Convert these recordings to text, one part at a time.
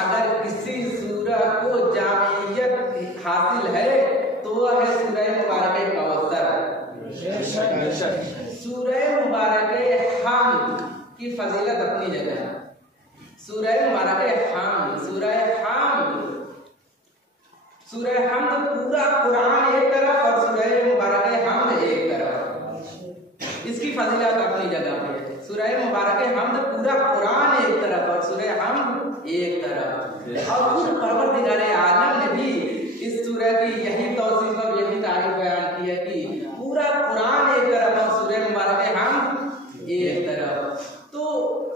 अगर किसी सूरह को जामियत हासिल है तो वह है सूरह मुबारक कौसर। सूरह मुबारक हामिद की फजीलत अपनी जगह है। सूरह मुबारक हामिद, सूरह हमद पूरा कुरान एक तरफ और सूरह मुबारक हमद एक तरफ, इसकी फजीलत अपनी जगह पे है। सूरह मुबारक हमद पूरा कुरान एक तरफ और सूरह हमद एक तरफ। और खुद परवरदिगार आलम ने भी इस सूरह की यही तौसीफ और यही तारीफ बयान की है कि पूरा कुरान एक तरफ और सूरह मुबारक हमद एक तरफ। तो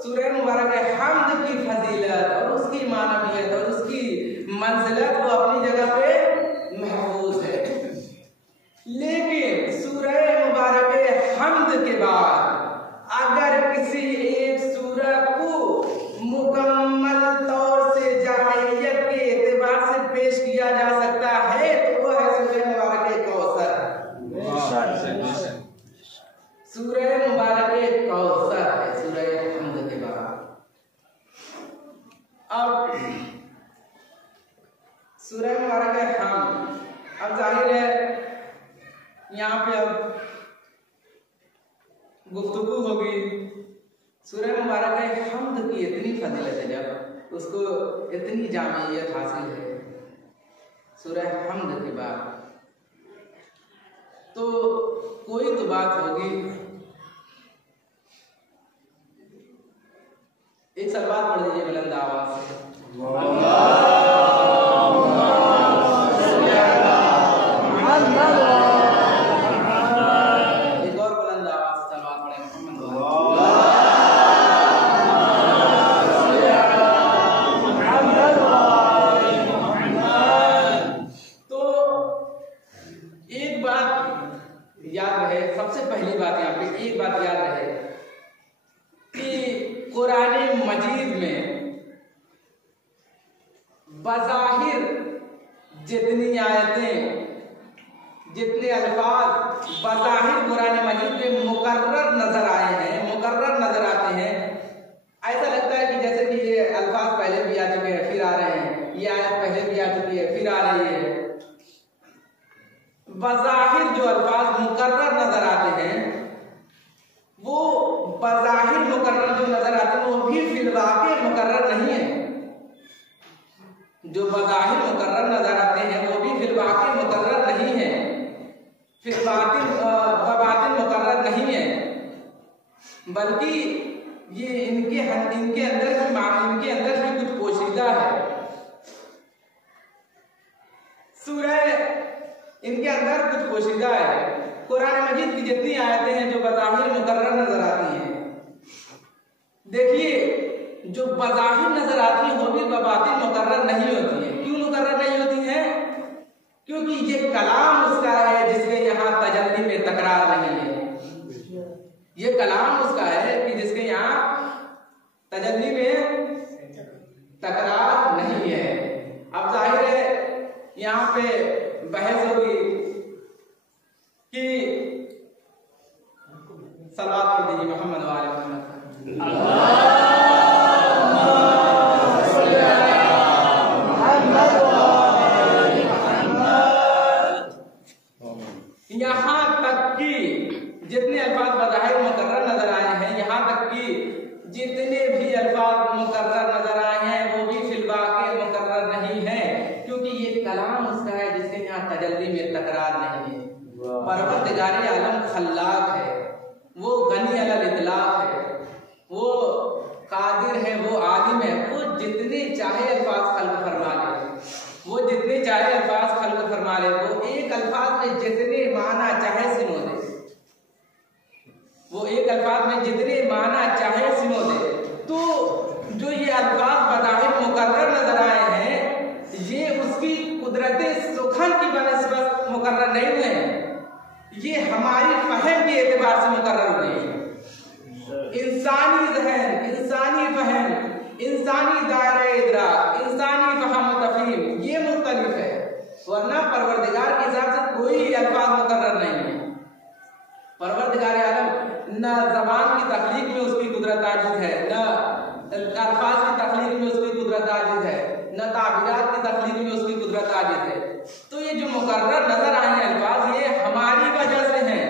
सूरह मुबारक हमद की फजीलत और उसकी मानवियत और उसकी मंजिलत वो अपनी जगह पे महफूज है। लेकिन सूरह मुबारक हमद के बाद अगर किसी एक सूरह को मुकम्मल तौर से जाहिरियत के एतबार से पेश किया जा सकता है तो वो है सूरह मुबारक कौसर। सूरह मुबारक कौसर है सूरह हमद के बाद। अब सूरह मुबारक हमद, अब जाहिर है यहाँ पे अब गुफ्तगू होगी। सूरह मुबारक हमद की इतनी फजीलत है, जब उसको इतनी जामियत हासिल है सूरह हमद के बाद, तो कोई तो बात होगी। एक सलवात पढ़ दीजिए बुलंद आवाज से। बज़ाहिर जितनी आयतें, जितने अल्फाज बज़ाहिर कुरान मजीद में मुकर्रर नजर आए हैं, मुकर्रर नजर आते हैं, ऐसा लगता है कि जैसे कि ये अल्फाज पहले भी आ चुके हैं फिर आ रहे हैं, ये आयत पहले भी आ चुकी है फिर आ रही है। बज़ाहिर जो अल्फाज मुकर्रर नजर आते हैं, वो बज़ाहिर मुकर्रर जो नजर आते हैं वो भी फिलवाक़े मुकर्रर नहीं है। जो बज़ाहिर मुकर्रर नजर आते हैं वो भी फिलवाक़े मुकर्रर नहीं है, बबातिन मुकर्रर नहीं है, बल्कि ये इनके अंदर भी कुछ पोशीदा है। सूरह इनके अंदर कुछ पोशीदा है। कुरान मजीद की जितनी आयतें हैं जो बज़ाहिर मुकर्रर नजर आती हैं, देखिए जो बज़ाहिर नजर आती है वो भी बबातिन मुकर्रर नहीं होती है। क्यों मुकर्रर नहीं होती है? क्योंकि ये कलाम उसका है जिसके यहाँ तजल्ली में तकरार नहीं है। ये कलाम उसका है कि जिसके यहाँ तजल्ली में तकरार नहीं है। अब जाहिर है यहाँ पे बहस होगी कि सलात पढ़ दीजिए मोहम्मद वाले मोहम्मद। यहाँ तक कि जितने अल्फाज बज़ाहिर मुकर्रर नजर आए हैं, यहाँ तक कि जितने भी अल्फाज मुकर्रर नजर आए हैं वो भी फिलवाक़े मुकर्रर नहीं है, क्योंकि ये कलाम उसका है जिसके यहाँ तजल्ली में तकरार नहीं है। परवरदिगार आलम खल्लाक है, वो गनी अलल इतलाक है, वो कादिर है, वो आलिम है। वो जितने चाहे अल्फाज खल्क फरमा ले, वो जितने चाहे अल्फाज खल्क फरमा ले, वो एक अल्फाज में जितने माना चाहे सिनो दे, वो एक अल्फाज में जितने माना चाहे सिनो दे। तो जो ये अल्फाज बज़ाहिर मुकर्रर नजर आए हैं, ये उसकी कुदरत सुखन की बनस्बत मुकर्रर नहीं हुए हैं, ये हमारी फहम के एतबार से मुकर्रर हुए हैं। इंसानी ज़हन, इंसानी फहम, इंसानी दायरा इदराक, इंसानी फहम तफहीम ये मुख्तलिफ है, वरना परवरदिगार के हिसाब से कोई अल्फाज मुकर्रर नहीं है। परवरदिगार आलम न ज़बान की तख्लीक में उसकी कुदरत आजिज़ है, न अल्फाज की तख्लीक में उसकी कुदरत आजिज़ है, न ताबीरात की तख्लीक में उसकी कुदरत आजिज़ है। तो ये जो मुकर्रर नजर आए हैं अल्फाज, ये हमारी वजह से हैं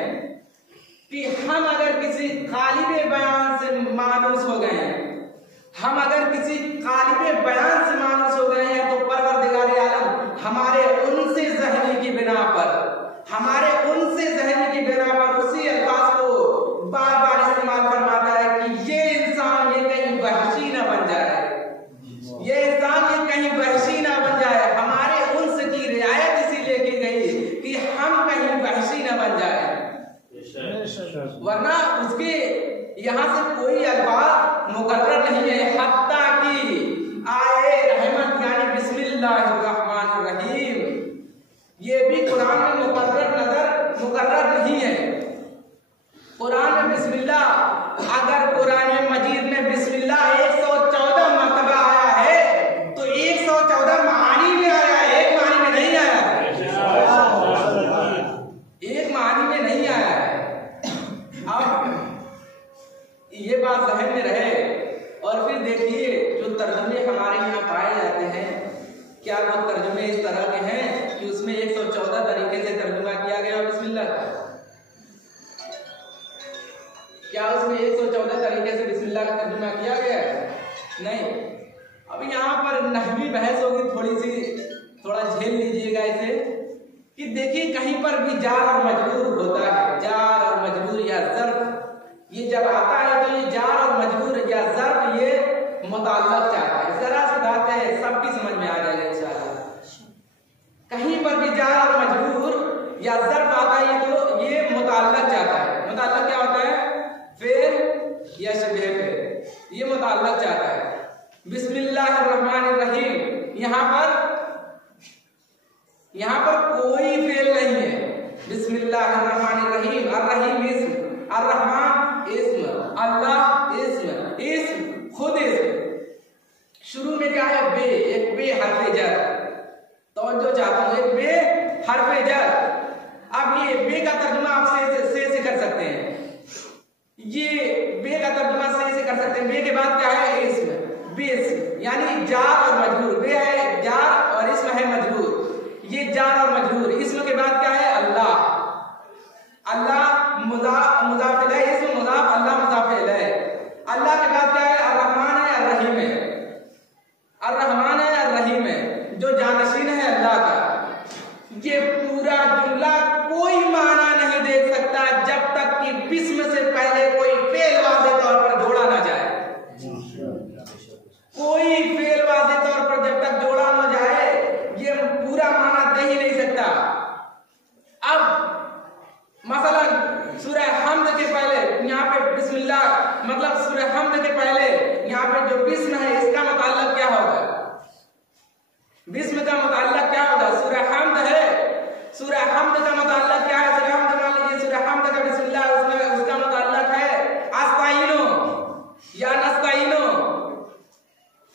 कि हम अगर किसी कालिबे बयान से मानूस हो गए हैं, हम अगर किसी कालिबे बयान से मानूस हो गए हैं, तो परवरदिगार आलम हमारे उनसे ज़हनी की बिना पर, हमारे उनसे ज़हनी की बिना पर उसी अल्फाज को बार बार इस्तेमाल फरमाता है कि ये इंसान ये कहीं वहशी ना बन जाए, ये इंसान ये कहीं वहशी ना बन जाए। हमारे उनसे की रियायत इसीलिए की गई कि हम कहीं वहशी ना बन जाए, वरना उसके यहाँ से कोई अल्फाज मुकर्रर नहीं है। हत्ता की आए रहमत यानी बिस्मिल्लाहिर्रहमानिर्रहीम, ये भी कुरान में मुकर्रर नहीं है। कुरान में बिस्मिल्लाह, अगर कुरान मजीद में बिस्मिल्लाह 114 मरतबा आया है तो 114 मानी में आया है, एक मानी में नहीं आया है, एक मानी में नहीं आया है। अब ये बात ज़हन में रहे। और फिर देखिए जो तर्जुमे हमारे यहाँ पाए जाते हैं, क्या वो तर्जुमे इस तरह के हैं कि उसमें 114 तरीके से तर्जुमा किया गया बिस्मिल्लाह का? क्या उसमें 114 तरीके से बिस्मिल्लाह का तर्जुमा किया गया है? नहीं। अब यहाँ पर नहवी बहस होगी थोड़ी सी, थोड़ा झेल लीजिएगा इसे, कि देखिए कहीं पर भी जार और मजबूर होता है, जार और मजबूर या ज़र्फ, ये जब आता है तो ये जार और मजबूर या ज़र्फ ये मुताल्लक़ चाहता है। जरा सी बात है, सबकी समझ में आ जाएगा इंशाअल्लाह। कहीं पर भी जार और मजबूर या ज़र्फ आता है तो ये मुताल्लक़ चाहता है। मुताल्लक़ क्या होता है? फेल या शबह फेल, ये मुताल्लक़ चाहता है। बिस्मिल्लाहिर्रहमानिर्रहीम, यहाँ पर कोई फेल नहीं है। बिस्मिल्लाहिर्रहमानिर्रहीम, अर्रहीम इस्म, अर्रहमान इस्म, अल्लाह इस्म, खुद इस्म। शुरू में क्या है? बे, एक बे हर्फे जर, तवज्जो चाहता हूँ, एक बे हर्फे जर। अब ये बे का तर्जुमा आप से कर सकते हैं, ये बे का तर्जुमा से कर सकते हैं। बे के बाद क्या है? इस्म, बेस्म यानी जार और मजबूर। बे है जार और इस्म है मजबूर, ये जार और मजबूर। इस्म के बाद क्या है? अल्लाह, अल्लाह मुजाफ है, इस्म मुजाफ, अल्लाह मुजाफ है। अल्लाह के बाद क्या है? अर्रहमान है, अर्रहीम है, अर्रहमान है, अर्रहीम है, जो जानशीन है अल्लाह का। ये पूरा जुमला कोई माना नहीं दे सकता जब तक कि बिस्म से पहले कोई फेल वाज़े तौर पर जोड़ा ना जाए। कोई फेल वाज़े तौर पर जब तक जोड़ा ना जाए ये पूरा माना दे ही नहीं सकता। अब मसलन सूरह हम्द के पहले यहाँ पे बिस्मिल्लाह, मतलब सूरह हम्द के पहले यहाँ पे जो बिस्म है इसका मुताल्लक क्या होगा? बिस्म का मुताल्लक क्या होगा? सूरह हम्द है, सूरह हम्द का मुताल्लक क्या है? सूरह हम्द मान लीजिए, सूरह हम्द का बिस्मिल्लाह उसका मुताल्लक है अस्ताइनो या नस्ताइनो,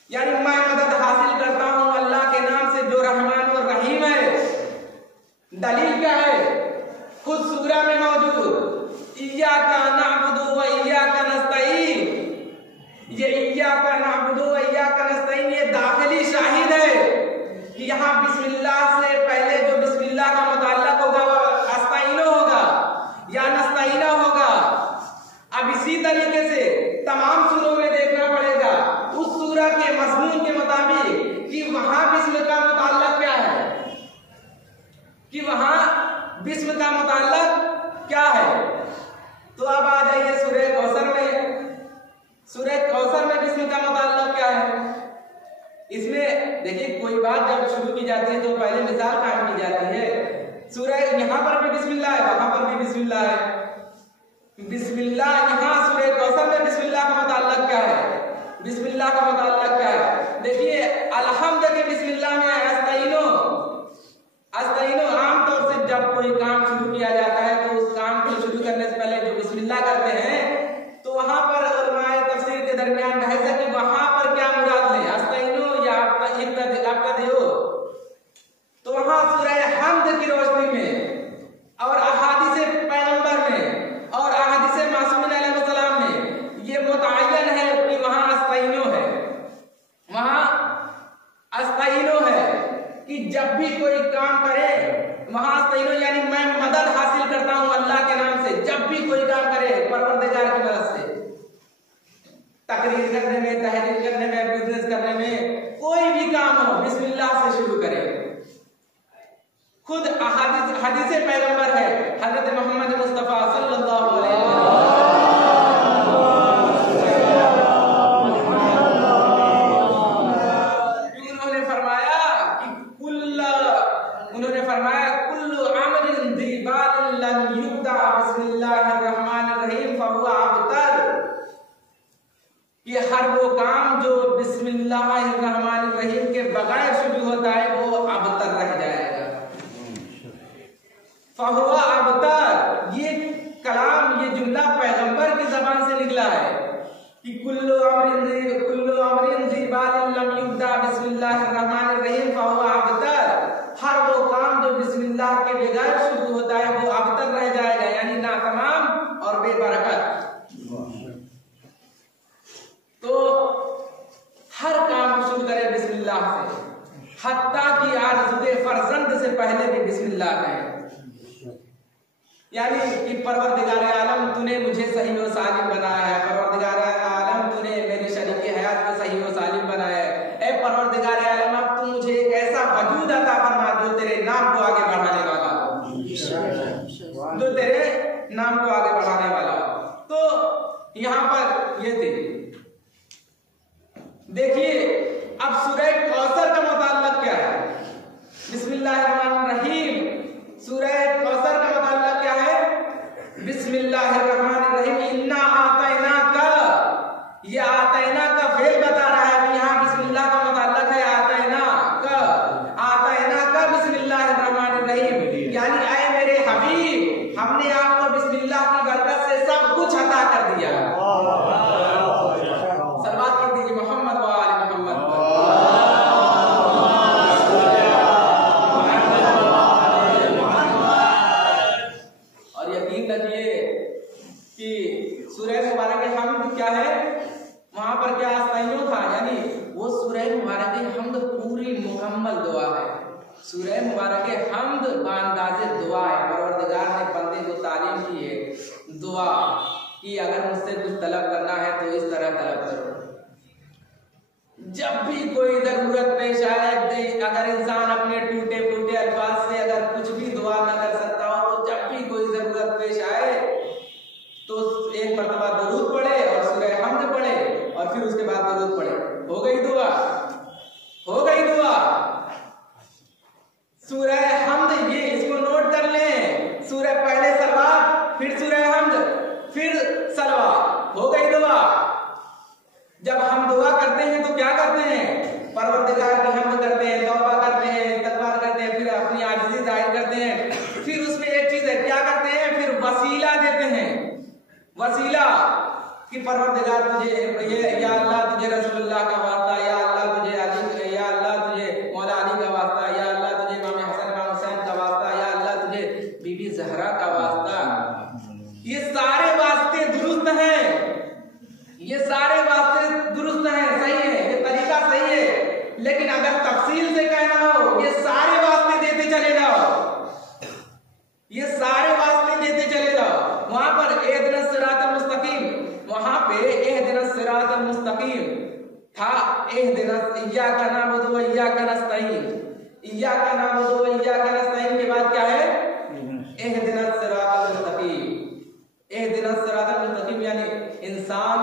यानी मैं मदद हासिल करता हूँ अल्लाह के नाम से जो रहमान और रहीम है। दलील क्या है? खुद सूरा में मौजूद इय्याका नअबुदु व इय्याका नस्तईन, ये इय्याका नअबुदु व इय्याका नस्तईन ये दाखिली शाहिद है कि यहाँ बिस्मिल्लाह से पहले जो बिस्मिल्लाह का मुताल्लक होगा वो अस्ताइनो होगा या नस्तईना होगा। अब इसी तरीके से तमाम सूरों में देखना पड़ेगा उस सूरा के मज़मून के मुताबिक कि वहां बिस्म का मुताल्लक क्या है, कि वहां बिस्म का मुताल्लक क्या है। तो अब आ जाइए सूरह कौसर में, सूरह कौसर में बिस्म का मुताल्लक क्या है? इसमें देखिए कोई बात जब शुरू की जाती है तो पहले मिसाल कायम की जाती है। सूरह यहाँ पर भी बिस्मिल्लाह है, वहां पर भी बिस्मिल्लाह है। बिस्मिल्लाह यहाँ सूरह कौसर में बिस्मिल्लाह का मुताल्लक क्या है? बिस्मिल्लाह का मुताल्लक क्या है? देखिए अलहम्द के बिस्मिल्लाह में अस्ताइनो, अस्ताइनो आमतौर से जब कोई काम शुरू किया जाता है तो उस काम को शुरू करने से पहले जो बिस्मिल्लाह करते हैं तो वहां पर उलमाए तफसीर के दरमियान बहस है कि वहां पर क्या मुराद लें, अस्ताइनो या अब्तदिउ। तो वहां सूरह हम्द की रोशनी में और अहादीस पैगंबर में और अहादीस मासूमीन अलैहिस्सलाम में ये मुतअय्यन है कि वहां अस्ताइनो है, वहां अस्ताइनो है कि जब भी कोई काम करे महास्तईनो यानी मैं मदद हासिल करता हूं अल्लाह के नाम से। जब भी कोई काम करे परवरदिगार की मदद से, तकरीर करने में, तहरीर करने में, बिजनेस करने में, कोई भी काम हो बिस्मिल्लाह से शुरू करें। खुद हदीस पैगंबर है हजरत मोहम्मद मुस्तफा सल्लल्लाहु अलैहि वसल्लम, उन्होंने फरमाया कुल्लु अमरिन दी बाल लम युब्दा बिस्मिल्लाहिर रहमानिर रहीम फहुवा अबतर, कि हर वो काम जो बिस्मिल्लाहिर रहमानिर रहीम के बगैर शुरू होता है वो अबतर रह जाएगा। फहुवा अबतर, ये कलाम, ये जुमला पैगंबर की जबान से निकला है कि कुल्लु अमरिन ज़ी बालिन लम युब्दा बिस्मिल्लाहिर रहमानिर रहीम फहुवा अबतर, हर वो काम जो बिस्मिल्लाह के बगैर शुरू होता है वो अबतर रह जाएगा, यानी नातमाम और बेबरकत। तो हर काम शुरू करें बिस्मिल्लाह से, हत्ता कि आरज़ुए फर्जंद से पहले भी बिस्मिल्लाह कहें, यानी कि परवरदिगार आलम तूने मुझे सही व सालिम बनाया है, परवरदिगार आलम तूने मेरे शरीक हयात को सही व सालिम बनाया है, ए परवरदिगार आलम अब तू मुझे एक ऐसा वजूद अता फरमा जो तेरे नाम को आगे बढ़ाने वाला हो, जो तेरे नाम को आगे बढ़ाने वाला हो। तो यहाँ पर ये थी, देखिए अब सूरह कौसर का मुताल्लक क्या है। बिस्मिल्लाहिर्रहमानिर्रहीम, सूरह कौसर का मुताल्लक क्या है? बिस्मिल्लाहिर्रहमानिर्रहीम, इन्ना आतैनाका, ये आतैना का फेल बता रहा है कि यहाँ बिस्मिल्लाह का मुताल्लक है आतैना का बिस्मिल्लाहिर्रहमानिर्रहीम, यानी ऐ मेरे हबीब हमने आपको बिस्मिल्लाह की बरकत से सब कुछ अता कर दिया। सलवात कर दीजिए मोहम्मद व आले मोहम्मद। और यकीन रखिए कि सूरह मुबारक हमद क्या है, वहां पर क्या आस्ताइयों था, यानी वो सूरह मुबारक हमद पूरी मुकम्मल दुआ है। सूरह मुबारक हमद बांदाज़े दुआ है। परवरदिगार ने बंदे को तालीम की है दुआ कि अगर मुझसे कुछ तलब करना है तो इस तरह तलब करो। जब भी कोई जरूरत पेश आए, अगर इंसान अपने टूटे फूटे अल्फाज से अगर कुछ भी दुआ न कर सकता हो, तो जब भी कोई जरूरत पेश आए तो एक मरतबा दरूद पढ़े और सूरह हमद पढ़े और फिर उसके बाद दरूद पढ़े, हो गई दुआ, हो गई दुआ। सूरह हमद, ये इसको नोट कर लें, सूरह पहले सलवात, फिर सूरह हमद, फिर सलवात, हो गई दुआ। जब हम दुआ करते हैं तो क्या करते हैं? परवरदिगार की हमद करते हैं, तौबा करते हैं, इस्तगफार करते हैं, फिर अपनी आजिज़ी जाहिर करते हैं, फिर उसमें एक चीज है क्या करते हैं, फिर वसीला देते हैं, वसीला कि परवरदिगार तुझे ये, या अल्लाह तुझे रसूलुल्लाह का वास्ता, या अल्लाह तुझे अली, या अल्लाह तुझे मौला अली का वास्ता, या अल्लाह तुझे इमाम हसन इमाम हुसैन का वास्ता, या अल्लाह तुझे बीबी ज़हरा का वास्ता। ये सारे वास्ते दुरुस्त हैं, ये सारे वास्ते दुरुस्त हैं, सही है, ये तरीका सही है, लेकिन अगर तफसील से कहना हो, ये सारे वास्ते देते चले जाओ, ये सारे वास्ते देते चले जाओ। वहां पर इहदिनस सिरातल मुस्तकीम, वहां पे इहदिनस सिरातल मुस्तकीम था, इहदिनस इय्याका नअबुदु व इय्याका नस्तईन, इय्याका नअबुदु व इय्याका नस्तईन के बाद क्या है? इहदिनस सिरातल मुस्तकीम। इहदिनस सिरातल मुस्तकीम यानी इंसान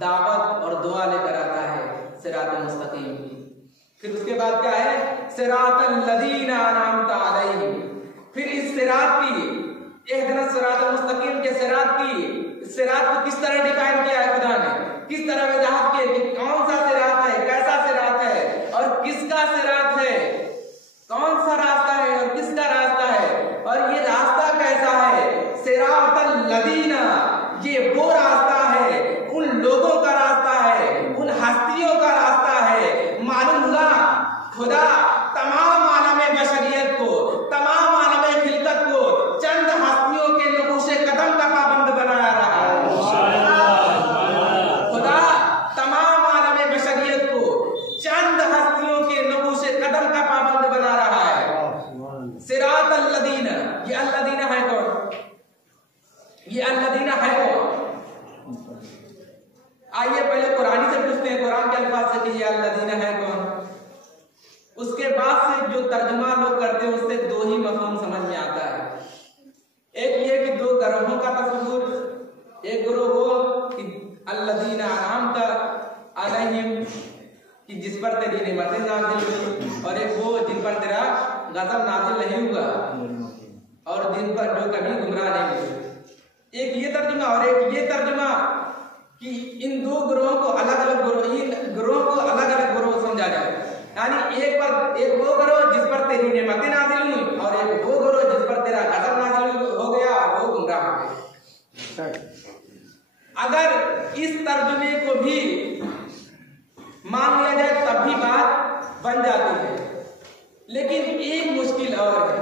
दावत और दुआ लेकर आता है सिरातल मुस्तकीम की, फिर उसके बाद क्या है? सिरातल लदीना अनअमता अलैहिम। फिर इस सिरात की, इहदिनस सिरातल मुस्तकीम के सिरात की, सिरात को किस तरह डिफाइन किया है खुदा ने, किस तरह वजाहत की कि कौन सा सिरात है, कैसा सिरात है और किसका सिरात है, कौन सा रास्ता है और किसका रास्ता है, और ये रास्ता कैसा है? सिरातल लदीना, ये वो रास्ता है, उन लोगों का रास्ता है, उन हस्तियों का रास्ता है। मालूम हुआ खुदा तमाम आलम बशरियत को, तमाम आलम खिलकत को चंद हस्तियों के नक़ुशे कदम का पाबंद बनाया रहा है। खुदा तमाम आलम तर्जुमा लोग करते हैं उससे दो ही मफहूम समझ में आता है। एक ये कि दो ग्रोहों का तस्वुर, एक ग्रोह वो कि अल्लज़ीना अनअमता अलैहिम कि जिस पर तेरी नेमतें नाज़िल हुई, और एक वो जिन पर तेरा गज़ब नाज़िल नहीं हुआ और जिन पर जो कभी गुमराह नहीं हुए। एक ये तर्जुमा, और एक ये तर्जुमा कि इन दो ग्रोहों को अलग अलग ग्रोह, इन ग्रोहों को अलग अलग ग्रोह समझा जाए। यानी एक वो ग्रोह जिस पर तेरी नेमतें नाज़िल हुई और एक वो ग्रोह जिस पर तेरा गज़ब नाज़िल हो गया और वो गुमराह हो गए। अगर इस तर्जुमे को भी मान लिया जाए तब भी बात बन जाती है, लेकिन एक मुश्किल और है,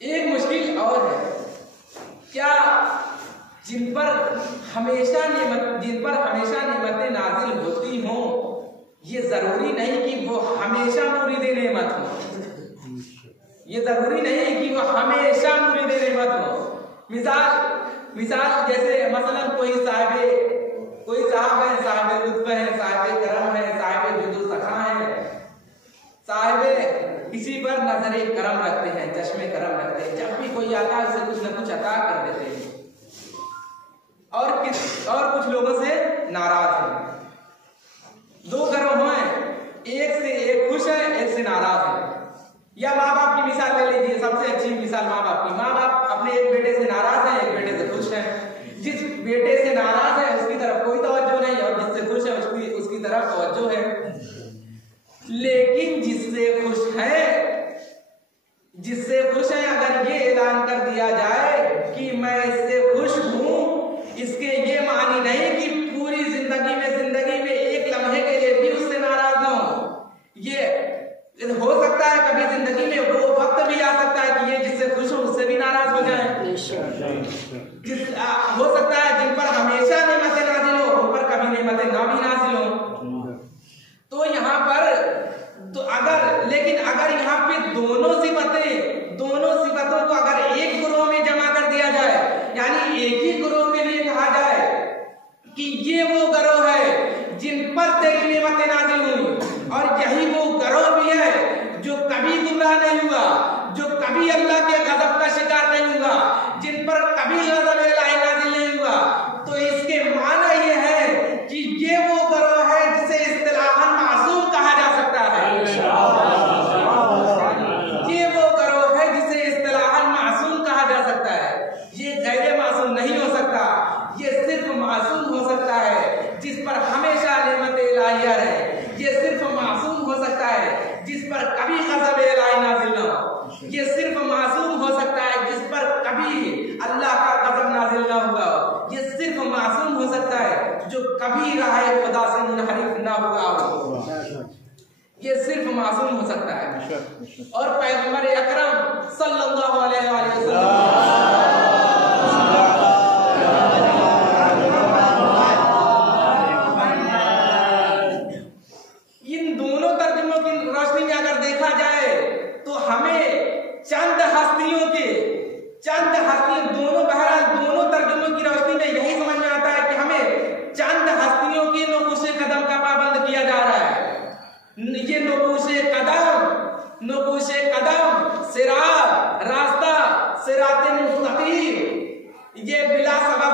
एक मुश्किल और है। क्या जिन पर हमेशा नेमतें नाजिल होती हों, ये जरूरी नहीं कि वो हमेशा मुरीद नेमत हो, ये जरूरी नहीं कि वो हमेशा मुरीद नेमत हो। मिसाल जैसे मसलन कोई साहब है, साहिब लुत्फ है, साहिब करम है, साहिब जुदू सखा है, साहिब किसी पर नजरे करम रखते हैं, चश्मे करम रखते हैं, जब भी कोई आता है उसे कुछ न कुछ अता कर देते हैं, और कुछ लोगों से नाराज हैं। दो ग्रोह हैं, एक से एक खुश है, एक से नाराज है। या माँ बाप की मिसाल ले लीजिए, सबसे अच्छी मिसाल माँ बाप की। माँ बाप अपने एक बेटे से नाराज है, एक बेटे से खुश है। जिस बेटे से नाराज है उसकी तरफ कोई तवज्जो नहीं, और जिससे खुश है उसकी तरफ तवज्जो है। लेकिन जिससे खुश है अगर ये ऐलान कर दिया जाए कि मैं इससे खुश हूं, इसके ये मानी नहीं कि पूरी जिंदगी में एक लम्हे के लिए भी उससे नाराज ना हो। ये हो सकता है कभी जिंदगी में वो वक्त भी आ सकता है कि ये जिससे खुश हो उससे भी नाराज हो जाए। हो सकता है जिन पर हमेशा नेमतें नाजिल हो उन पर कभी नेमतें ना भी नाजिल हो। तो यहाँ पर लेकिन अगर यहाँ पे दोनों सिफतों को अगर एक ग्रोह में जमा कर दिया जाए, यानी एक ही ग्रोह के लिए कहा जाए कि ये वो ग्रोह है जिन पर तेरी नेमतें नाजिल हुई, और यही वो ग्रोह भी है जो कभी गुमराह नहीं हुआ, जो कभी अल्लाह के गज़ब का शिकार नहीं हुआ, जिन पर कभी गज़ब इलाही नाजिल नहीं हुआ, तो इसके माना ये है कि ये वो ग्रोह है जिसे इस्तिलाहन मासूम कहा जा सकता है। ये वो ग्रोह है जिसे इस्तिलाहन मासूम कहा जा सकता है। ये गैर मासूम नहीं हो सकता, ये सिर्फ मासूम हो सकता है जिस पर हमेशा नेमत इलाहिया रहे। ये सिर्फ मासूम हो सकता है जिस पर कभी गज़ब इलाही नाज़िल ना हो। ये सिर्फ मासूम हो सकता है जिस पर कभी अल्लाह का गज़ब नाज़िल ना हुआ हो। ये सिर्फ मासूम हो सकता है जो कभी राह खुदा से मुनहरिफ ना हुआ हो। ये सिर्फ मासूम हो सकता है। और पैगंबर अकरम सल्लल्लाहु अलैहि वसल्लम इन दोनों तर्जुमों की रोशनी में अगर देखा जाए तो हमें चंद हस्तियों दोनों तर्जुमों की रोशनी में यही समझ में आता है कि हमें चंद हस्तियों की नोकूशे कदम का पाबंद किया जा रहा है। ये नोकूशे कदम सिरात रास्ता सिराते मुस्तकीम, ये बिला सबब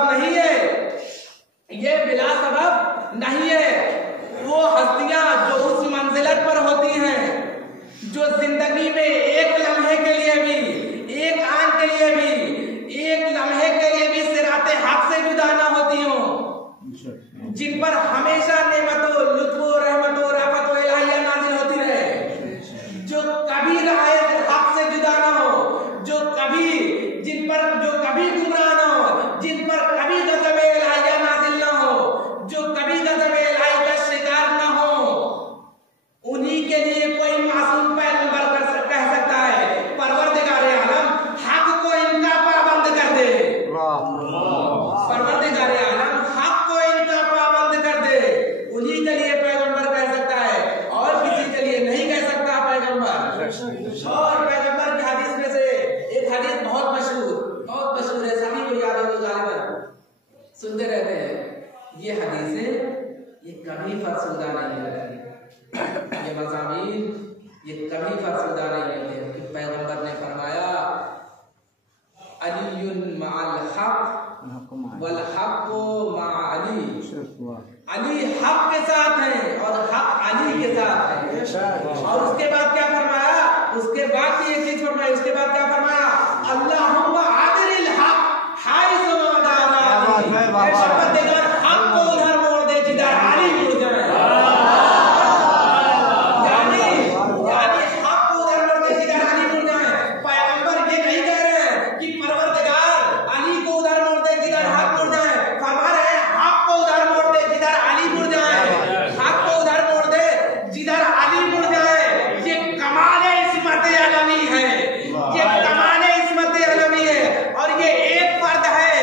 नहीं है। वो हस्तियां जो उस मंजिलत पर होती हैं जो जिंदगी में एक लम्हे के लिए भी, एक आन के लिए भी, एक लम्हे के लिए भी सिराते हक से जुदा ना होती हो, जिन पर हमेशा नेमतों लुत्फो रहमतों राफतों इलाहिया नाज़िल होती रहे, जो कभी राह हक से जुदा ना हो, जो कभी गुमराह ना हो, जिन पर कभी गज़ब इलाहिया नाज़िल ना हो, जो कभी गज़ब इलाही का शिकार ना हो, उन्हीं के लिए कोई मासूम पैगंबर कह सकता है परवरदिगारे आलम हक को इनका पाबंद कर दे। परवरदिगारे आलम हक को इनका पाबंद कर दे, उन्हीं के लिए पैगंबर कह सकता है, और किसी के लिए नहीं कह सकता पैगंबर। और पैगंबर की हदीस में से एक हदीस बहुत मशहूर है, सभी को याद होगी, गालिबन सुनते रहते हैं। ये हदीसें ये कभी फरसुदा नहीं रहती। ये मज़ामीन ये कभी फरसुदा नहीं है कि पैगंबर ने फरमाया अलीयुन मअल हक वल हक मा अली, अली हक के साथ है और हक अली के साथ है। और उसके बाद क्या फरमाया, उसके बाद भी एक चीज फरमाई, उसके बाद क्या फरमाया, अल्लाहुम्मा आदिरिल हक हाइसु मदारा, परवरदिगार हक को उधर मोड़ दे जिधर अली मुड़ जाए। यानी हक को उधर मोड़ दे जिधर अली मुड़ जाए। पैगंबर ये नहीं कह रहे हैं कि परवरदिगार अली को उधर मोड़ दे जिधर हक मुड़ जाए, फरमा रहे हैं हक को उधर मोड़ दे जिधर अली मुड़ जाए, हक को उधर मोड़ दे जिधर अली मुड़ जाए। ये कमाल इस्मत अलवी है, ये कमाल इस्मत अलवी है। और ये एक फर्द है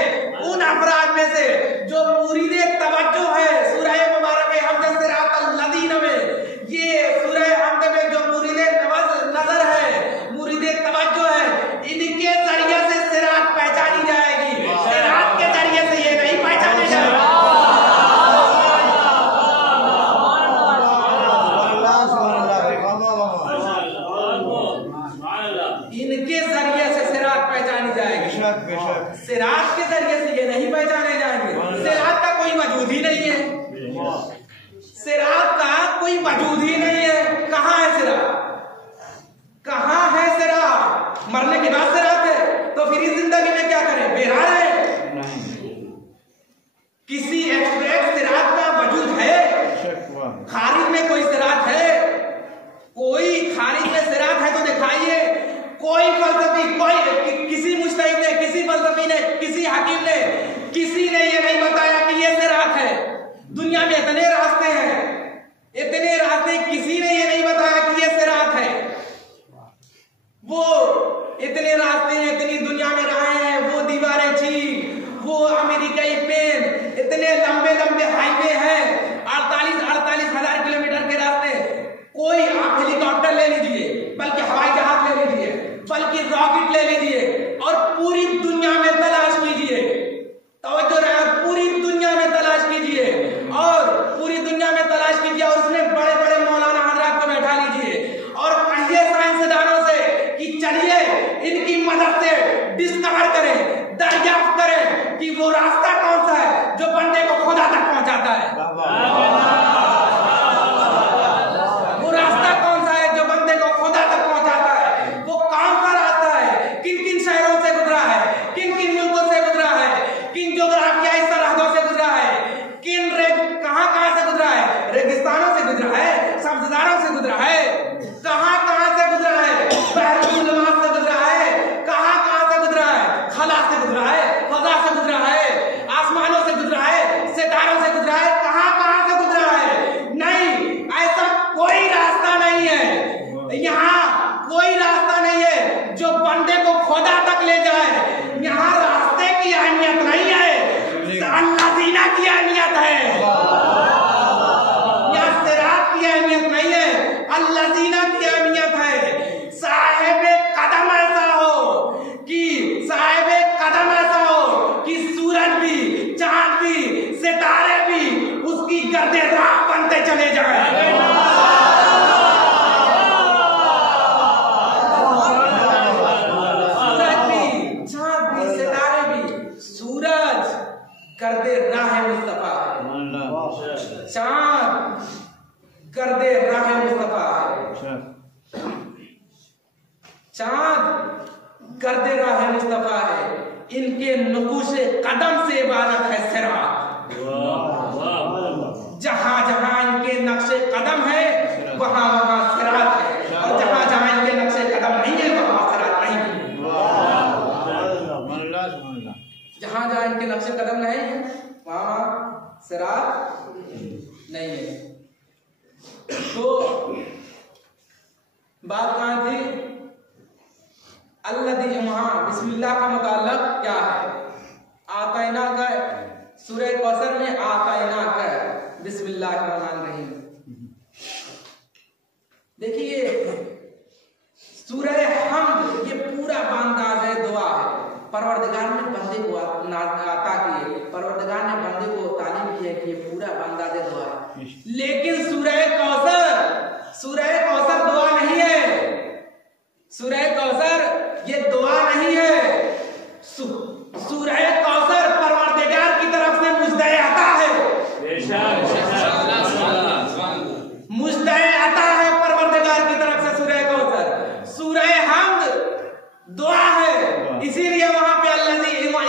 उन अफराद में से जो मुरीदे तवज्जो है। सूरह मुबारक हमद सिरातल लदीन में, ये सूरह हमद में जो मुरीदे नजर है, मुरीदे तवज्जो है, इनके जरिए से सिरात पहचानी जाएगी, सिरात के जरिए से ये नहीं पहचानी जाएगी। इनके जरिए से सिरात पहचानी जाएगी, सिरात के जरिए से ये नहीं पहचाने जाएंगे। सिरात का कोई वजूद ही नहीं है, सिरात का कोई वजूद ही नहीं है। कहाँ है सिरात, कहाँ है सिरात? मरने के बाद सिरात है तो फिर इस जिंदगी में क्या करें, बेरार है। किसी एक्सप्रेस सिरात का वजूद है? खारिज में कोई सिरात है? कोई खारिज में सिरात है तो दिखाइए। कोई फलसफी, कोई किसी मुज्तहिद ने, किसी फलसफी ने, किसी हकीम ने, किसी ने ये नहीं बताया कि ये सिरात है। दुनिया में इतने रास्ते हैं, इतने रास्ते, किसी ने ये नहीं बताया कि ये सिरात है। वो इतने रास्ते हैं, इतनी दुनिया में राहें हैं, वो दीवारें चीन, वो अमेरिकी पेन, इतने लंबे लंबे हाईवे हैं, 48,000 किलोमीटर के रास्ते। कोई आप हेलीकॉप्टर ले लीजिए, बल्कि हवाई जहाज ले लीजिए, बल्कि रॉकेट ले लीजिए और पूरी दुनिया में तलाश कीजिए। तवज्जो रहे, पूरी दुनिया में तलाश कीजिए और पूरी दुनिया में तलाश कीजिए और उसमें बड़े बड़े मौलाना हजरात को बैठा लीजिए और कहिए साइंसदानों से कि चलिए इनकी मदद से डिस्कवर करें, दरियाफ्त करें कि वो रास्ता कौन सा है जो बंदे को खुदा तक पहुंचाता है। वो रास्ता कौन सा है जो बंदे को खुदा तक पहुंचाता है? वो कौन सा रास्ता है? किन किन शहरों से गुजरा है, किन किन मुल्कों से गुजरा है, किन जोग्राफियाई सरहदों से गुजरा है, कहां कहां से गुजरा है? रेगिस्तानों से गुजरा है, सब्जदारों से गुजरा है, कहां कहां से गुजरा है? बहरुल उलमा से गुजरा है, कहां कहां से गुजरा है? खला से गुजरा है, फजा से गुजरा है, आसमानों से गुजरा है, सितारों से गुजरा है, कहां कहां से गुजरा है? नहीं, ऐसा कोई रास्ता नहीं है, यहाँ कोई रास्ता नहीं है जो बंदे को खुदा तक ले जाए। यहाँ रास्ते की अहमियत नहीं है, अल्लाह की अहमियत है। यहाँ सिरात की अहमियत नहीं है, अल्लाह की अहमियत है। साहिब कदम ऐसा हो कि सूरज भी, चांद भी, सितारे भी उसकी गर्दे राह बनते चले जाए। गर्दे राह मुस्तफा है, चांद गर्दे राह मुस्तफा है, चांद गर्दे राह मुस्तफा है। इनके नुकूशे कदम से इबारत है सिरात। जहां जहां इनके नक्शे कदम है वहां वहां सिरात है, और जहां जहां इनके नक्शे कदम नहीं है वहां सिरात नहीं है। जहां जहां इनके नक्शे कदम नहीं है वहां सिरात नहीं है। तो बात कहां थी? अल्लाह, वहां बिस्मिल्लाह का मुताल्लक क्या है? आतैना का, सूरह कौसर में आतैना का बिस्मिल्लाहिर्रहमानिर्रहीम। देखिए सूरह हमद ये पूरा बांदाज़ दुआ है। परवरदिगार ने बंदे को अता की है, परवरदिगार ने बंदे को तालीम की है कि ये पूरा बांदाज़ दुआ है। लेकिन सूरह कौसर दुआ नहीं है, सूरह कौसर ये दुआ नहीं है, सूरह कौसर परवरदिगार की तरफ से मुझदे आता है, मुझदे आता है परवरदिगार की तरफ से सूरह कौसर। सूरह हम्द दुआ है, इसीलिए वहां पे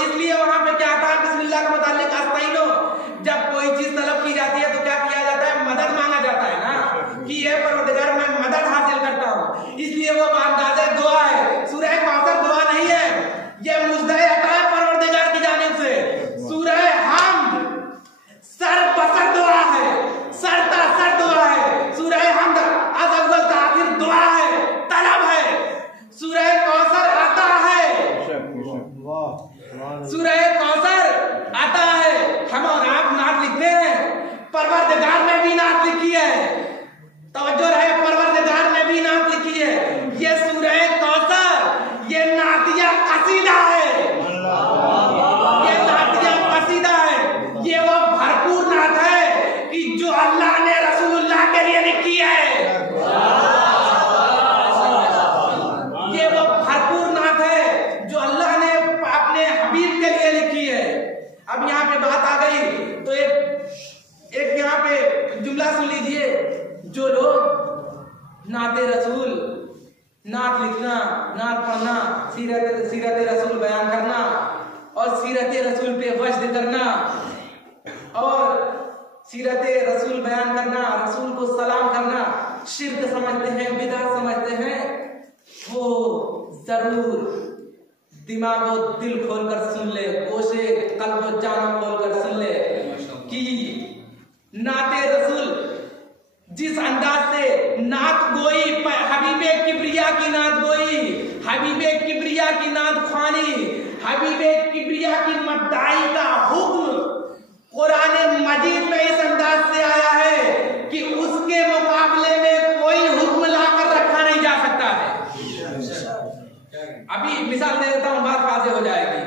इसलिए वहां पे क्या आता है, बिस्मिल्लाह के मुतालिक अस्ताइनो, जब कोई चीज तलब की जाती है तो क्या किया जाता है, मदद मांगा जाता है ना, कि ये परवरदिगार मैं मदद हासिल करता हूँ, इसलिए वो अंदाज़े दुआ है। सूरह कौसर दुआ नहीं है, ये मुझदे आता है परवरदिगार की जानिब से। सूरह हम्द सर बसर दुआ है, सरता सर दुआ है। सूरह हम्द अज अव्वल ता आखिर दुआ है, तलब है। सूरह कौसर आता है, सूरह कौसर आता है, हम और आप नात लिखते हैं, परवरदिगार ने भी नात लिखी है, तवज्जो रहे, परवरदिगार ने भी नात लिखी है। ये सूरह कौसर ये नातिया कसीदा है, ये नातिया कसीदा है, ये वो भरपूर नात है कि जो अल्लाह ने रसूलुल्लाह के लिए लिखी है, ये वो भरपूर नात है जो अल्लाह ने अपने हबीब के लिए लिखी है। अब यहाँ पे बात आ गई तो एक यहाँ पे जुमला सुन लीजिए, जो लोग नाते रसूल, नात लिखना, नात पढ़ना, सीरत रसूल बयान करना और सीरत रसूल पे वज्द करना और सीरत रसूल बयान करना, रसूल को सलाम करना शिर्क समझते हैं, बिदअत समझते हैं, वो जरूर दिमाग और दिल खोलकर सुन ले, कोशे कल्ब और जान खोलकर सुन ले कि नाते रसूल जिस अंदाज से नात गोई, हबीबे किब्रिया की नात गोई, हबीबे किब्रिया की नात ख्वानी, हबीबे किब्रिया की मद्दाई का हुक्म कुरान मजीद में इस अंदाज से आया है कि उसके मुकाबले में कोई हुक्म लाकर रखा नहीं जा सकता है। अभी मिसाल दे देता हूं, बात वाज़ेह हो जाएगी।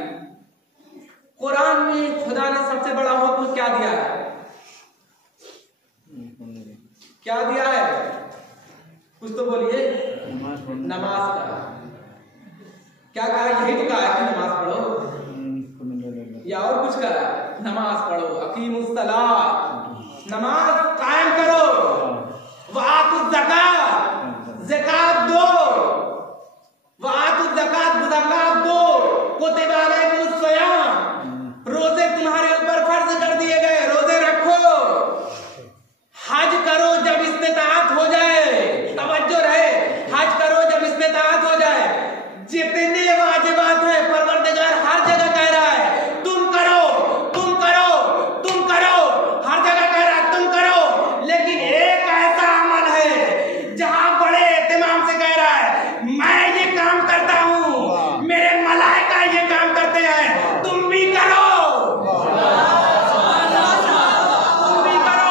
कुरान में खुदा ने सबसे बड़ा हुक्म क्या दिया है? क्या दिया है? कुछ तो बोलिए। नमाज का। क्या कहा? यही तो कहा है कि नमाज पढ़ो, या और कुछ कहा? नमाज पढ़ो, अकीमुस्सलात, नमाज कायम करो, वातुज़ ज़कात, ज़कात दो, वातुज़ ज़कात, ज़कात दो, कुतिबा अलैकुमुस्सियाम, रोजे तुम्हारे ऊपर फर्ज कर दिए गए, रोजे रखो, हज करो जब इस्तिताअत हो जाए, तवज्जो रहे, हज करो जब इस्तिताअत हो जाए। जितने वाजिबात हैं परवरदिगार हर जगह कह रहा है तुम करो, तुम करो, तुम करो, हर जगह कह रहा है तुम करो, लेकिन एक ऐसा अमल है जहां बड़े एहतिमाम से कह रहा है मैं ये काम करता हूं, मेरे मलाइका ये काम करते हैं, तुम भी करो, तुम भी करो।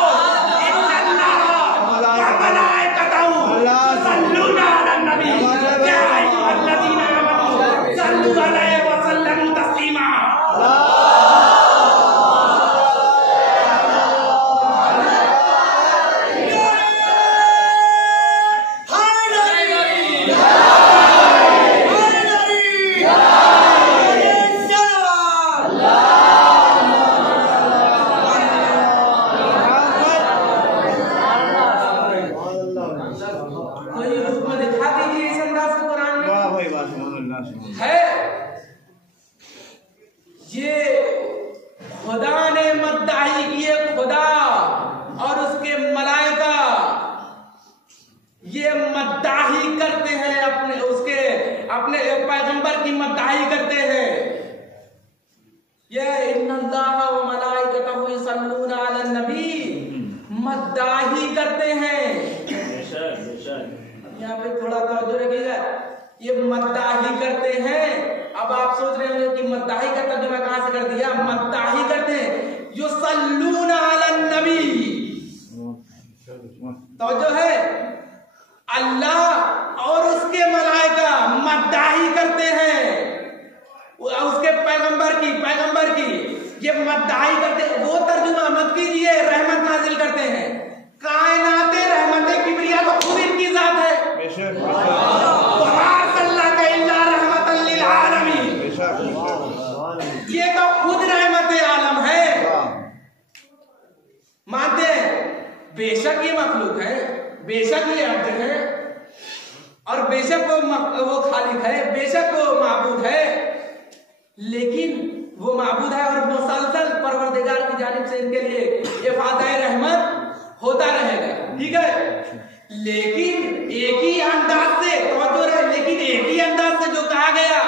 अपने पैगंबर की मद्दाही करते हैं, ये इन्नल्लाह व मलाइकतहु युसल्लूना अलन नबी, मद्दाही करते हैं। यहाँ पे थोड़ा तवज्जो रखिएगा, ये मद्दाही करते हैं। अब आप सोच रहे होंगे कि मद्दाही का तर्जुमा कहां से कर दिया? मद्दाही करते हैं युसल्लूना अलन नबी, तवज्जो है, अल्लाह और उसके मलाइका मद्दाही करते हैं उसके पैगंबर की ये मद्दाही करते हैं। वो तर्जुमा मत कीजिए रहमत नाजिल करते हैं, कायनाते रहमत किब्रिया तो खुद इनकी जात है। मखलूक है, बेशक ये अब्द है और बेशक वो खालिक है, बेशक वो माबूद है, लेकिन वो माबूद है और मुसलसल परवरदिगार की जानिब से इनके लिए इफादाए रहमत होता रहेगा। ठीक है, लेकिन एक ही अंदाज से तवज्जो रहे, लेकिन एक ही अंदाज से जो कहा गया,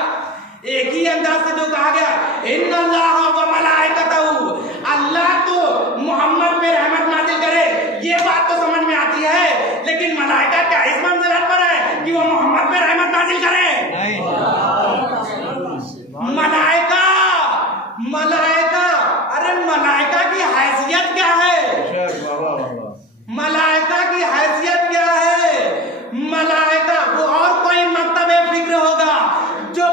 एक ही अंदाज से जो कहा गया, इन्नल्लाह व मलाइकतहू, अल्लाह तो मोहम्मद पे रहमत नाज़िल करे, ये बात तो समझ में आती है, लेकिन मलाइका क्या इस मंजिल पर है कि वो मोहम्मद पे रहमत नाज़िल करे? मलाइका, मलाइका, अरे मलाइका की हैसियत क्या है? मलाइका की हैसियत क्या है? मलाइका वो और कोई मकतब फिक्र होगा जो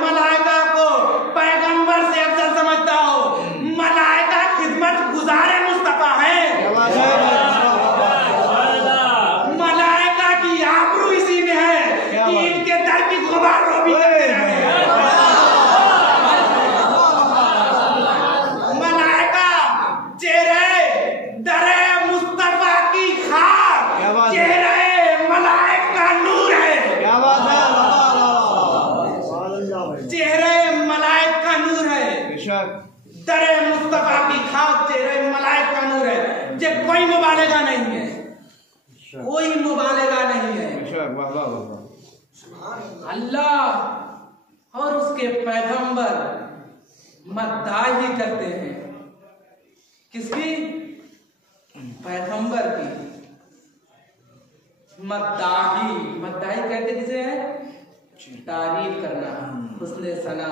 मलाइका को पैगंबर से अफजल समझता हो। मलाइका खिदमत गुजारे मुस्तफा है। मलाइका की आबरू इसी में है कि इनके दर की गुबार रोबी करते रहे। मलाइका चेहरे दरे मुस्तफा की खाक, चेहरे मलाइक का नूर है। क्या बात है? चेहरे मलाइक का नूर है, दरे मुस्तफा की खाक, चेहरे मलाइक का नूर है। ये कोई मुबालगा नहीं है, कोई मुबालगा नहीं है। अल्लाह और उसके पैगंबर मद्दाही करते हैं। किसकी? पैगंबर की। मद्दाही, मद्दाही कहते किसे है? तारीफ करना, हुस्न सना,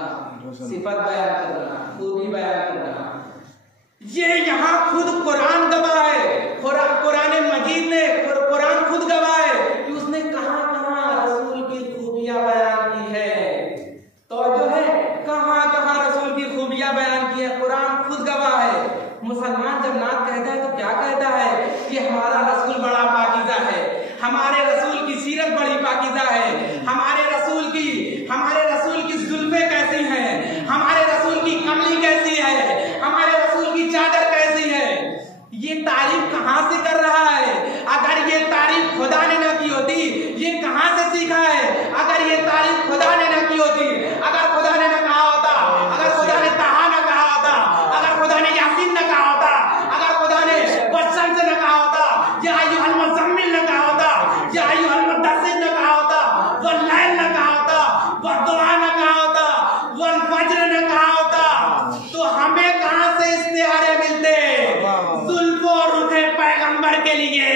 सिफत बयान करना, खूबी बयान करना। ये यहाँ खुद कुरान गवाह है, कुरान मजीद ने, कुरान खुद गवाह है कि उसने कहाँ कहाँ रसूल की खूबियां बयान की है। तो जो है कहाँ कहाँ रसूल की खूबियां बयान की है, कुरान खुद गवाह है। मुसलमान जब नात कहता है तो क्या कहता है कि हमारा रसूल बड़ा पाकीज़ा है, हमारे रसूल की सीरत बड़ी पाकीज़ा है, हमारे रसूल की जुल्फे कैसी हैं, हमारे रसूल की कमली कैसी है, हमारे रसूल की चादर कैसी है। ये तारीफ कहाँ से कर रहा है? अगर ये तारीफ खुदा ने न की होती, ये कहाँ से सीखा है? अगर ये तारीफ खुदा ने न की होती, अगर खुदा ने न कहा होता, अगर खुदा ने ताहा न कहा होता, अगर खुदा ने यासीन न कहा होता, अगर खुदा ने वसन से न कहा होता, या अय्युहल मुज़म्मिल न कहा होता, या अय्युहल मुद्दस्सिर न कहा होता, वल्लैल न कहा होता, वद्दुहा न कहा होता, वल फज्र न कहा होता, तो हमें कहाँ से इस्तिहारे मिलते जुल्फ़ो रुखे पैगंबर के लिए?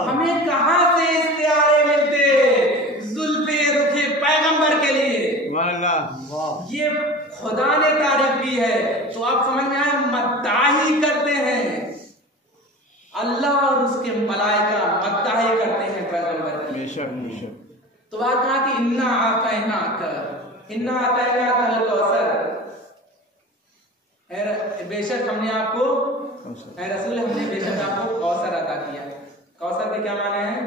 हमें कहाँ से इस्तिहारे मिलते जुल्फ़े रुखे पैगंबर के लिए? ये खुदा ने तारीफ की है। तो आप समझ में आए, मद्दाही करते हैं अल्लाह और उसके मलाइका, मद्दाही करते हैं पैगंबर की। बेशक। तो बात कहा कि इन्ना आतैना कल कौसर, बेशक हमने आपको, रसूल हमने बेशक आपको कौसर अता किया। कौसर के क्या माने हैं?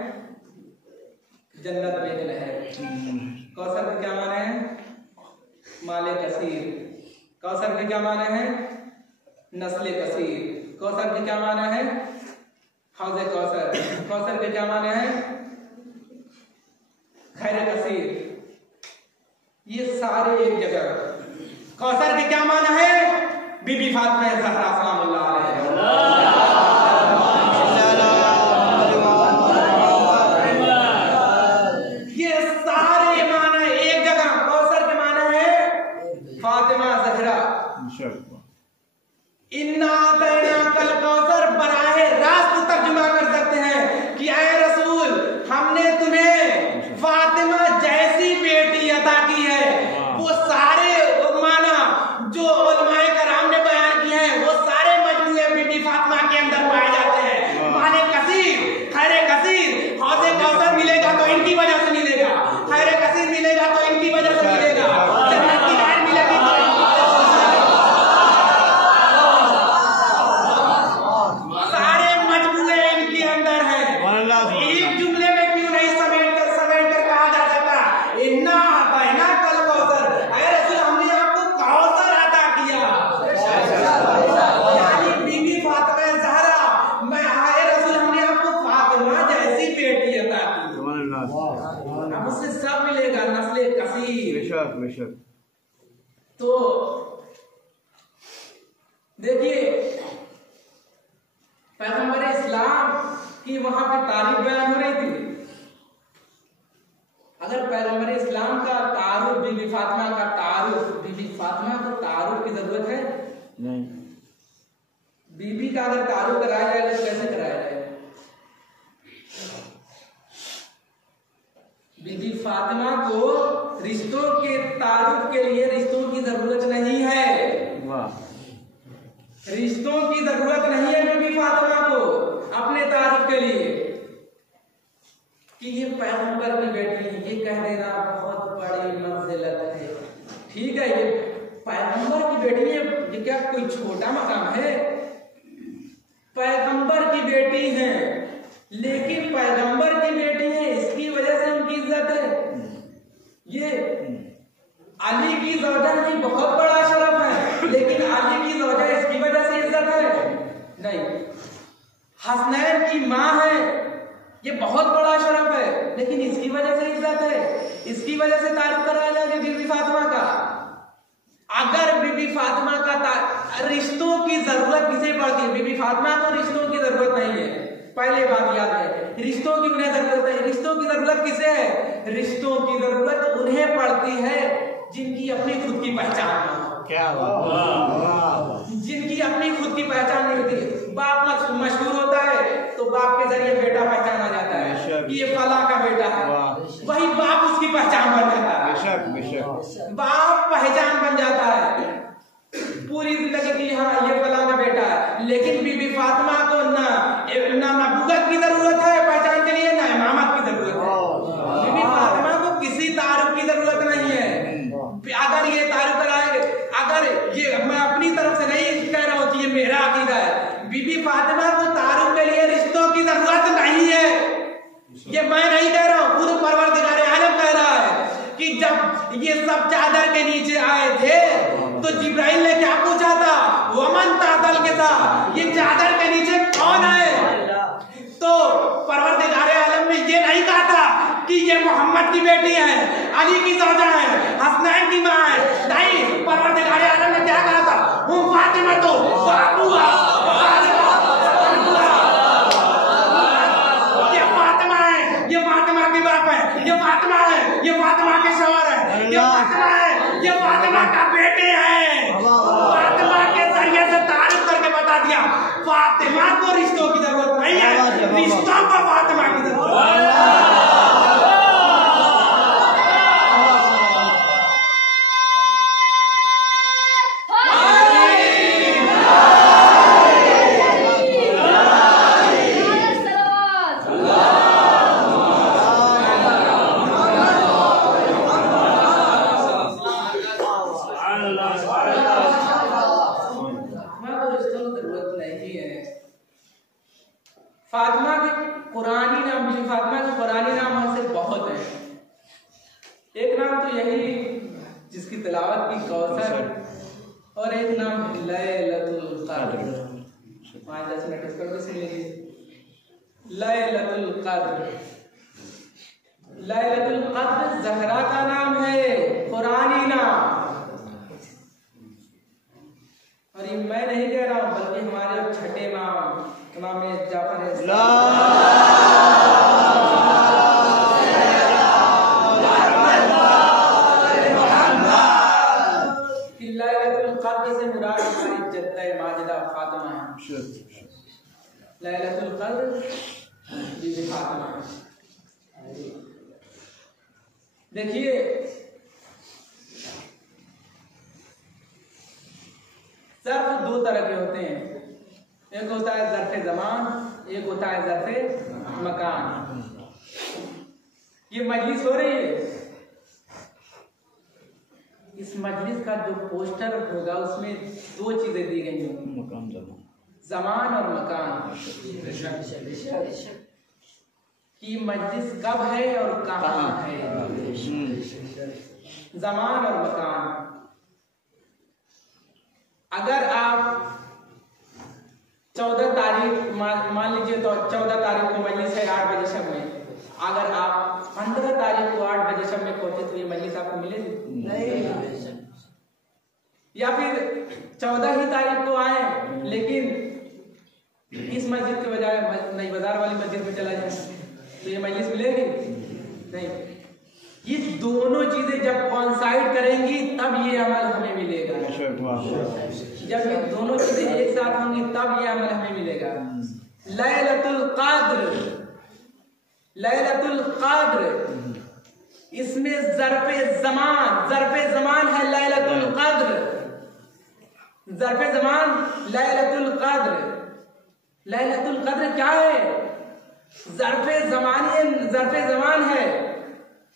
जन्नत में है। कौसर के क्या माने हैं? माले कसीर। कौसर के क्या माने हैं? नस्ले कसीर। कौसर के क्या माने हैं? हौज़े कौसर। कौसर के क्या माने हैं? खैर कसीर। ये सारे एक जगह। कौसर के क्या माना है? बीबी फातिमा ज़हरा सलामुल्लाह अलैहा। ये सारे माना एक जगह। कौसर के माना है फातिमा ज़हरा। इन्ना आतैना कल कौसर बराहे रास्त तर्जुमा कर सकते हैं कि आए रसूल, हमने तुम्हें फातिमा जैसी बेटी अता की है। वो सारे माना जो उलमाए कराम ने बयान किए हैं, वो सारे मजमूए बीबी फातिमा के अंदर पाए जाते हैं। माने कसीर, खैरे कसीर, हौज़े कौसर मिलेगा तो इनकी वजह से मिलेगा, खैरे कसीर मिलेगा तो इनकी वजह से मिलेगा, जन्नत की राह मिलेगी तो सारे मजमूए इनके अंदर है। बेशक बेशक। तो देखिए पैगंबर इस्लाम की वहां पे तारीफ बयान हो रही थी। अगर पैगंबर इस्लाम का तारुफ बीबी फातिमा का तारुफ, बीबी फातिमा को तारुफ की जरूरत है नहीं। बीबी का अगर तारुफ कराया जाएगा तो कैसे कराया जाएगा? बीबी फातिमा को रिश्तों के तारुफ के लिए रिश्तों की जरूरत नहीं है। वाह। रिश्तों की जरूरत नहीं है बीबी फातिमा को अपने तारुफ के लिए कि ये पैगंबर की बेटी है, ये कह देना बहुत बड़ी मंजिलत है। ठीक है, ये पैगंबर की बेटी है, ये क्या कोई छोटा मकाम है? पैगंबर की बेटी है, लेकिन पैगंबर की बेटी है इसकी वजह से उनकी इज्जत है। ये अली की ज़ौजा की बहुत बड़ा शरफ है, लेकिन अली की ज़ौजा इसकी वजह से इज्जत है नहीं। हसनैन की माँ है, ये बहुत बड़ा शरफ है, लेकिन इसकी वजह से इज्जत है, इसकी वजह से तारीफ कराया जाएगा बीबी फातिमा का। अगर बीबी फातिमा का रिश्तों की जरूरत किसे पड़ती है? बीबी फातिमा को रिश्तों की जरूरत नहीं है। पहले बात याद है, रिश्तों की उन्हें जरूरत है। रिश्तों की जरूरत किसे है? रिश्तों की जरूरत उन्हें पड़ती है जिनकी अपनी खुद की पहचान ना हो। क्या जिनकी अपनी खुद की पहचान नहीं होती। बाप मशहूर होता है तो बाप के जरिए बेटा पहचाना जाता है कि ये फला का बेटा है, वही बाप उसकी पहचान बन जाता है। बेशक बेशक। बाप पहचान बन जाता है पूरी जिंदगी की, हाँ ये फला का बेटा है। लेकिन बीबी फातिमा को ना नबूवत की जरूरत है पहचान के लिए, ना इमामत की जरूरत है। बीबी फातिमा को किसी तारुफ की जरूरत नहीं है। अगर ये तारुफ कराएंगे, अगर ये मैं अपनी तरफ से नहीं कह रहा हूँ कि ये मेरा अकीदा है, बीबी फातिमा को तारुफ के लिए रिश्तों की जरूरत नहीं है। ये मैं नहीं कह रहा हूँ, खुद परवरदिगार आलम कह रहा है कि जब ये सब चादर के नीचे आए थे तो जिब्राइल ने क्या पूछा था? वमन तातल के साथ, ये चादर के नीचे कौन है? तो परवरदिगार आलम ने ये नहीं कहा था कि ये मोहम्मद की बेटी है, अली की ज़ौजा है, हसनैन की माँ है। नहीं, परवरदिगार आलम ने क्या कहा था? हुम फातिमा तो बाबूआ, ये फातिमा है, ये फातिमा के बाप है, ये फातिमा है, ये फातिमा के शौहर है, ये फातिमा है, ये फातिमा का बेटे है। फातिमा के जरिए से तारीफ करके बता दिया फातिमा को रिश्तों की जरूरत नहीं है, रिश्तों को फातिमा की जरूरत है। फातिमा के कुरानी नाम, बीबी फातिमा के कुरानी नाम से बहुत है। एक नाम तो यही जिसकी तिलावत की कौसर, और एक नाम लैलतुल क़द्र। 5-10 मिनट इस पर सुन लीजिए। लैलतुल क़द्र, लैलतुल क़द्र ज़हरा का नाम है, कुरानी नाम। और ये मैं नहीं कह रहा हूँ, बल्कि हमारे छठे इमाम इमाम जाफर से मुराद हमारी जद्दा माजिदा फातिमा है। लैलतुल क़द्र बीबी फातिमा। देखिए ज़र्फ़ दो तरह के होते हैं, एक होता है ज़र्फ़े ज़मान, एक होता है ज़र्फ़े मकान। ये मजलिस हो रही है, इस मजलिस का जो पोस्टर होगा उसमें दो चीजें दी गई होंगी, ज़मान और मकान। कि मजलिस कब है और कहाँ है, ज़मान और मकान। अगर आप 14 तारीख मान लीजिए, तो 14 तारीख को मजलिस है 8 बजे शब में। अगर आप 15 तारीख को 8 बजे सब में पहुंचे तो ये मजलिस आपको मिलेगी नहीं। या फिर 14 ही तारीख को आए लेकिन इस मस्जिद के बजाय नई बाजार वाली मस्जिद में चला जाए तो ये मजलिस मिलेगी नहीं। ये दोनों चीजें जब कॉन्साइड करेंगी तब ये अमल हमें मिलेगा। जब ये दोनों चीजें एक साथ होंगी तब ये अमल हमें मिलेगा। लैलतुल क़द्र इसमें ज़र्फ़े ज़मान है लैलतुल क़द्र। ज़र्फ़े ज़मान लैलतुल क़द्र क्या है? ज़र्फ़े ज़मान है,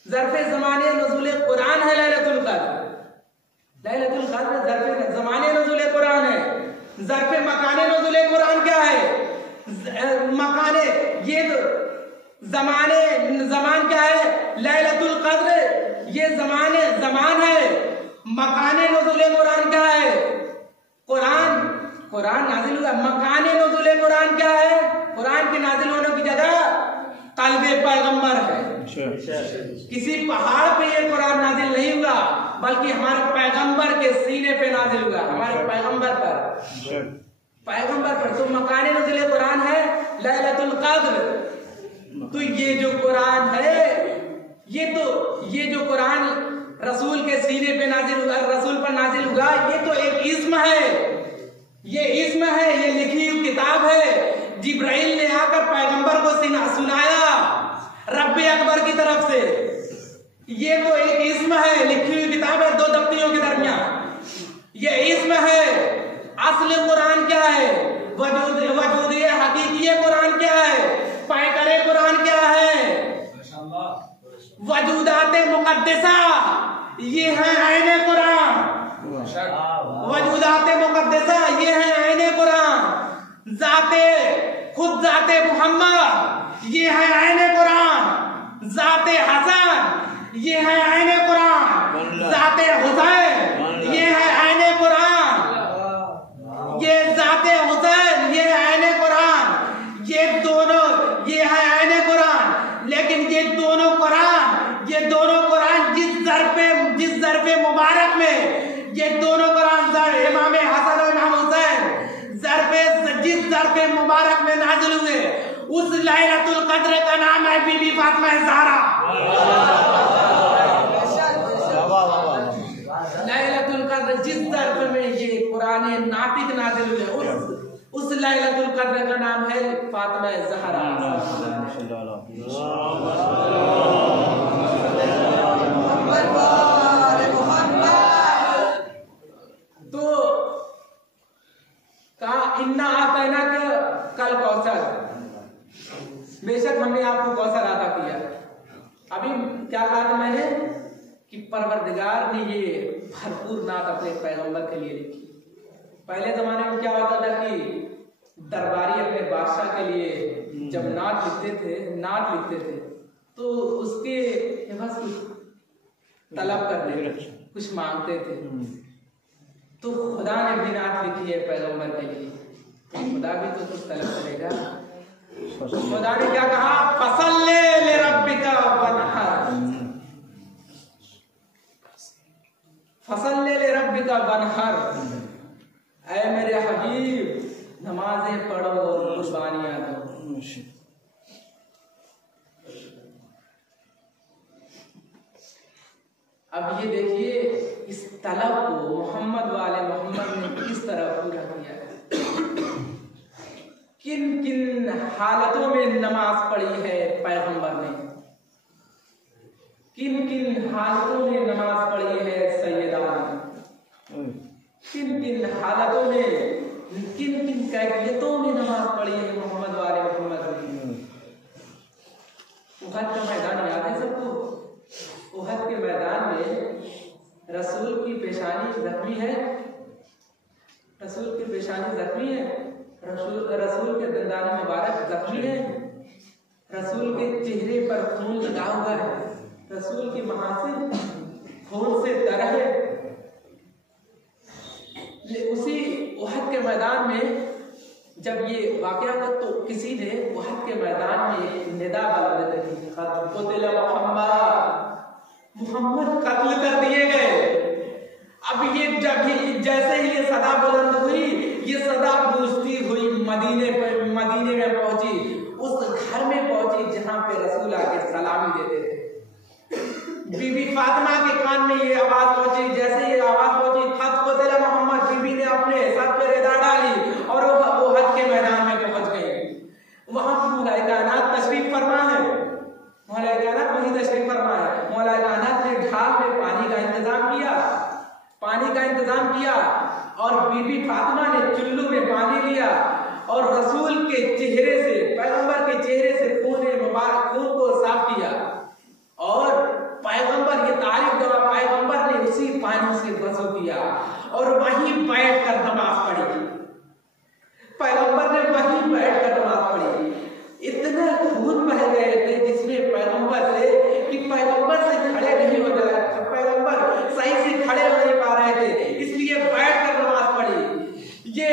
ज़र्फ़े ज़माने नुज़ूल कुरान है लैलतुल क़द्र। ज़र्फ़े ज़माने नुज़ूल कुरान है। ज़र्फ़े मकाने नुज़ूल कुरान क्या है? मकाने ये तो ज़मान क्या है? लैलतुल क़द्र ये ज़मान है। मकाने नुज़ूल कुरान क्या है? कुरान नाजिल हुआ। मकाने नुज़ूल कुरान क्या है? कुरान के नाजिल होने की जगह क़ल्बे पैगंबर है। किसी पहाड़ पे ये कुरान नाजिल नहीं हुआ बल्कि हमारे पैगंबर के सीने पे नाजिल हुआ। हमारे पैगंबर पर तो मकाने नुज़ूल कुरान है लैलतुल क़द्र। तो ये जो कुरान है ये जो कुरान रसूल के सीने पे नाजिल हुआ, रसूल पर नाजिल हुआ, ये तो एक इस्म है। ये लिखी हुई किताब है। जिब्राइल ने आकर पैगंबर को सुनाया रब्बे अकबर की तरफ से। ये तो एक इस्म है, लिखी हुई किताब है दो दफ्तियों के दरमियान। ये इस्म है। असल कुरान क्या है? वजूद हकीकी कुरान क्या है? पैकरे कुरान क्या है? वजूदाते मुकद्दसा ये है ऐने कुरान। वजूदाते मुकद्दसा ये है ऐने कुरान। जाते मोहम्मद ये है ऐने कुरान। जाते हसन ये है ऐने कुरान। जाते हुसैन ये है ऐने कुरान। ये जाते हुसैन ये है ऐने कुरान। ये दोनों ये है ऐने कुरान। लेकिन ये दोनों कुरान जिस ज़र्फ़े मुबारक में ये दोनों कुरान इमाम हसन और इमाम हुसैन जिस ज़र्फ़े मुबारक में नाज़िल हुए उस लैलतुल क़द्र का नाम है बीबी फातिमा ज़हरा। लैलतुल क़द्र जिस ज़र्फ़ में ये कुरान नातिक नाज़िल हुए उस लैलतुल क़द्र का नाम है फातिमा ज़हरा। तो कहा इन्ना आतना कल कौसर, बेशक हमने आपको कौसर अता किया। अभी क्या कहा था मैंने कि परवरदिगार ने ये भरपूर नात अपने पैगंबर के लिए लिखी। पहले जमाने में क्या होता था कि दरबारी अपने बादशाह के लिए जब नात लिखते थे तो उसके बस कुछ तलब करते थे, कुछ मांगते थे। तो खुदा ने भी नात लिखी है पैगंबर के लिए, तो खुदा भी तो कुछ तलब करेगा। खुदा ने क्या कहा? फसल्ले ले रब्बिका वनहर, फसल्ले ले रब्बिका वनहर। ऐ मेरे हबीब नमाजें पढ़ो और कुर्बानियां दो। अब ये देखिए इस तलब को मोहम्मद ने किस तरह पूरा किया है। किन किन हालतों में नमाज पढ़ी है पैगंबर ने, किन किन हालतों में नमाज पढ़ी है सैयदा ने, किन किन हालतों में किन किन कैफियतों में नमाज पढ़ी है मोहम्मद ने। उहद का मैदान याद है सबको? उहद के मैदान में रसूल की पेशानी जख्मी है, रसूल के दंदान मुबारक जख्मी है, रसूल के चेहरे पर खून लगा हुआ है, रसूल की महासिन खून से तर है। उसी उहद के मैदान में जब ये वाकया हुआ तो किसी ने वहद के मैदान में एक निदा बुलंद की, मोहम्मद कत्ल कर दिए गए। अब ये जब जैसे ही ये सदा बुलंद हुई, ये सदा गूंजती हुई मदीने में पहुंची, उस घर में पहुंची जहां पे रसूल आके सलामी देते थे। बीबी फातिमा के कान में ये आवाज पहुंची, जैसे ये आवाज पहुंची खत को दिला मोहम्मद, बीबी ने अपने सर पे रेदा डाली और वो हज के मैदान में पहुंच गई। वहां पर मौलाए कायनात तशरीफ फरमा है, मौलाए कायनात वहीं तशरीफ फरमा है। मौलाए कायनात ने ढाल में पानी का इंतजाम किया और बीबी फातिमा ने चुल्लू में पानी लिया और रसूल के चेहरे से, पैगंबर के चेहरे से खून को साफ किया और पैगंबर, ये तारीफ दुआ, पैगंबर ने उसी पानी से वजू किया और वहीं बैठकर नमाज पढ़ी। पैगंबर ने वहीं बैठकर नमाज पढ़ी। इतना खून बह गए थे जिसमें पैगंबर से कि पैगंबर से खड़े नहीं हो रहे, पैगंबर सही से खड़े हो नहीं पा रहे थे, इसलिए बैठकर नमाज पढ़ी। ये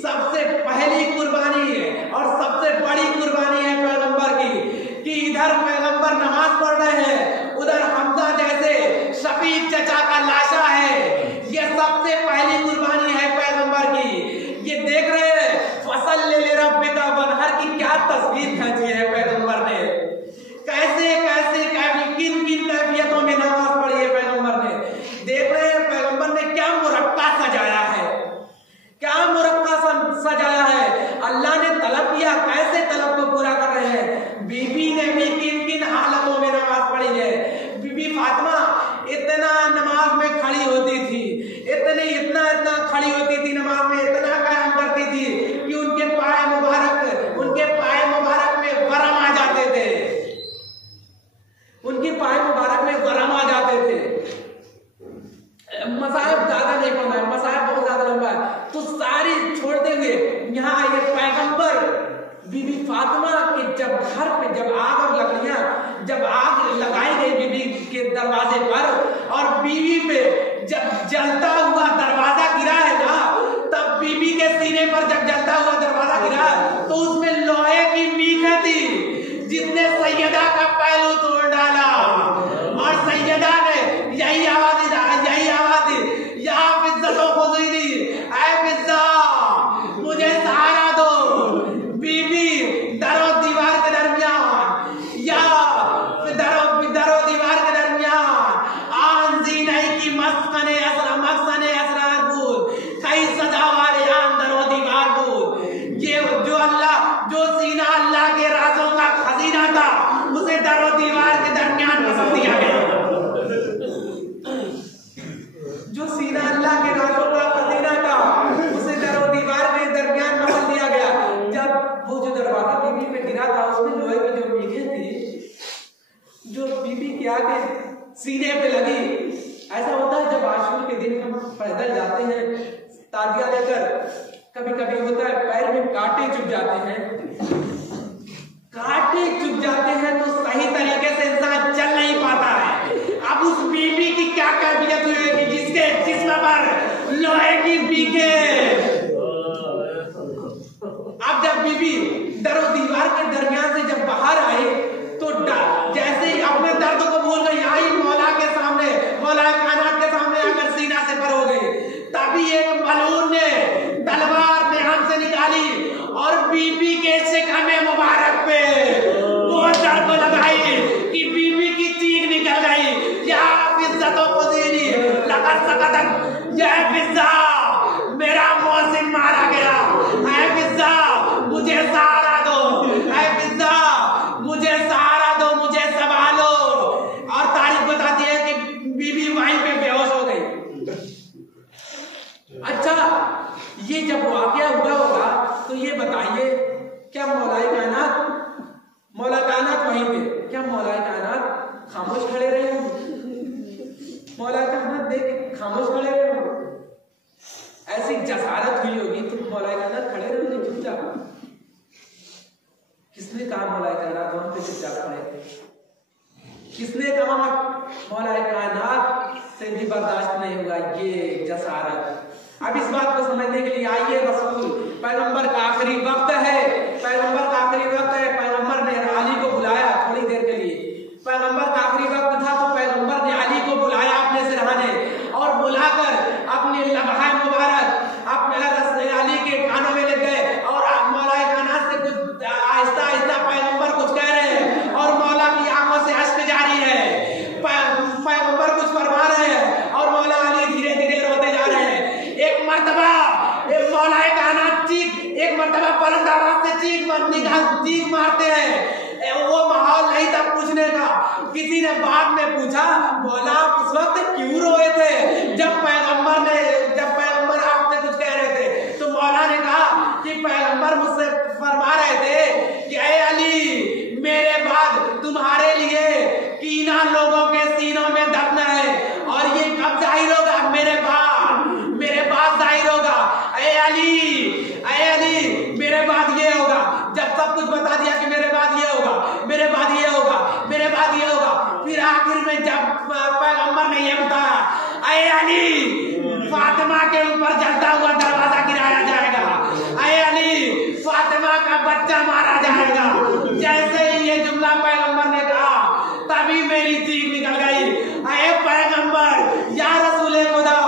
सबसे पहली कुर्बानी है और सबसे बड़ी कुर्बानी है पैगंबर की कि इधर पैगंबर नमाज पढ़ रहे हैं, उधर हमजा जैसे शफीक चचा का लाशा है। ये सबसे पहली कुर्बानी है पैगंबर की। ये देख रहे हैं फसल ले रब्बिका वनहर की क्या तस्वीर खींची है पैगंबर ने, कैसे कैसे किन किन कैफियतों में नमाज पढ़ी है पैगंबर ने। देख रहे हैं पैगंबर ने क्या मुरक्का सजाया है, क्या मुरक्का सजाया है। अल्लाह ने तलब किया, कैसे तलब को पूरा कर रहे हैं। बीबी ने भी किन किन हालतों में नमाज पढ़ी है। बीबी फातिमा इतना नमाज में खड़ी होती थी, इतना खड़ी होती थी नमाज में, इतना कायम करती थी कि उनके पाए मुबारक में वरम आ जाते थे, उनके पाए मुबारक में वरम आ जाते थे। मसाइब ज्यादा नहीं पढ़ना है, मसाइब बहुत ज्यादा लंबा है, तो सारी छोड़ते हुए यहाँ आइए। पैगंबर बीबी फातिमा के जब घर पे जब आग और लकड़ियां जब आग लगाई गई बीबी के दरवाजे पर और बीबी पे जब जलता हुआ दरवाजा गिरा है ना, तब बीबी के सीने पर जब जलता हुआ दरवाजा गिरा तो उसमें लोहे की मीख थी जिसने सैयदा का पहलू तोड़ डाला और सैयदा ने यही आवाज दी, या फिज्जतो खुज़ीनी, ऐ फिज्जा मुझे सहारा दो। बीबी दरो दीवार के दरमियान, या दरो दीवार के दरमियान आंजी नहीं की मस्कने असरार बुद कई सजावार आन दरो दीवार बुद। ये जो सीना अल्लाह के राजों का खजीना था उसे दरो दीवार के दरमियान बसा दिया गया। जो सीना अल्लाह के राजों का खजीना था उसे दरो दीवार के दरमियान बसा दिया गया। जब वो जो दरवाजा बीबी पे गिरा था उसमें लोहे की जो मीखें थी जो बीबी के आगे सीने पे लगी। ऐसा होता है जब आशूर के दिन हम पैदल जाते हैं ताजिया लेकर, कभी कभी होता है पैर में कांटे चुभ जाते हैं तो सही तरीके से इंसान चल नहीं पाता है। अब उस बीबी की क्या कैफियत हुई कि जिसके जिस्म पर लोहे की बीके। अब जब बीबी दरो दीवार के दरमियान से जब बाहर आई तो जैसे ही अपने दर्द को भूल गई, आई मौला के सामने, मौला कायनात के सामने आकर सीना से पर हो गई। तभी एक मलून ने तलवार ध्यान से निकाली और बीबी के शिकमे मुबारक पे वो दर्द को लगाई कि बीबी की चीख निकल गई, या फिज्जतो खुज़ीनी लक़द सकतक, या फिज्जा मेरा मौसिम मारा गया, ऐ फिज्जा मुझे सहारा दो, ऐ फिज्जा मुझे सहारा दो, मुझे संभालो। और तारीख बताती है कि बीबी वहीं पे बेहोश हो गई। अच्छा, ये जब वाकया हुआ होगा तो ये बताइए क्या मौला कायनात वहीं पे, क्या मौला कायनात खामोश खड़े रहे होंगे? मौला कायनात देख के खामोश खड़े रहे होंगे? ऐसी जसारत हुई होगी तो मौला कायनात खड़े रहे होंगे चुपचाप? किसने कहा मौला कायनात वहां पे चुपचाप खड़े थे? किसने कहा मौला कायनात से भी बर्दाश्त नहीं होगा ये जसारत? अब इस बात को समझने के लिए आइए रसूल पैगंबर का आखिरी वक्त है, पैगंबर का आखिरी वक्त है। पैगंबर ने अली को बुलाया थोड़ी देर के लिए, पैगंबर का आखिरी वक्त था तो पैगंबर ने अली को बुलाया अपने सिरहाने और बुलाकर अपने लम्हा मुबारक अपने अली के कानों में ले गए और मौला कायनात से कुछ आहिस्ता आहिस्ता पैगंबर कुछ कह रहे हैं और मौला की आंखों से अश्क जारी है। पैगंबर कुछ फरमा रहे हैं और मौला अली धीरे धीरे रोते जा रहे हैं। एक मर्तबा मौला कायनात एक मर्तबा परंदारात से चीख मारते हैं। वो माहौल नहीं था पूछने का। किसी ने बाद में पूछा मौला उस वक्त क्यों रोए थे जब पैगंबर आपसे कुछ कह रहे थे? तो मौला ने कहा कि पैगंबर मुझसे फरमा रहे थे कि ऐ अली मेरे बाद तुम्हारे लिए कीना लोगों के सीनों में दफन है और ये कब जाहिर होगा? मेरे बाद जाहिर होगा। ऐ अली मेरे बाद ये होगा। जब सब कुछ बता दिया कि मेरे बाद ये होगा, मेरे बाद ये होगा, मेरे बाद ये होगा, फिर आखिर में जब पैगंबर ने ये बताया ऐ अली फातिमा के ऊपर जलता हुआ दरवाजा गिराया जाएगा, ऐ अली फातिमा का बच्चा मारा जाएगा। जैसे ही ये जुमला पैगंबर ने कहा तभी मेरी चीख निकल गई, ऐ पैगंबर या रसूले खुदा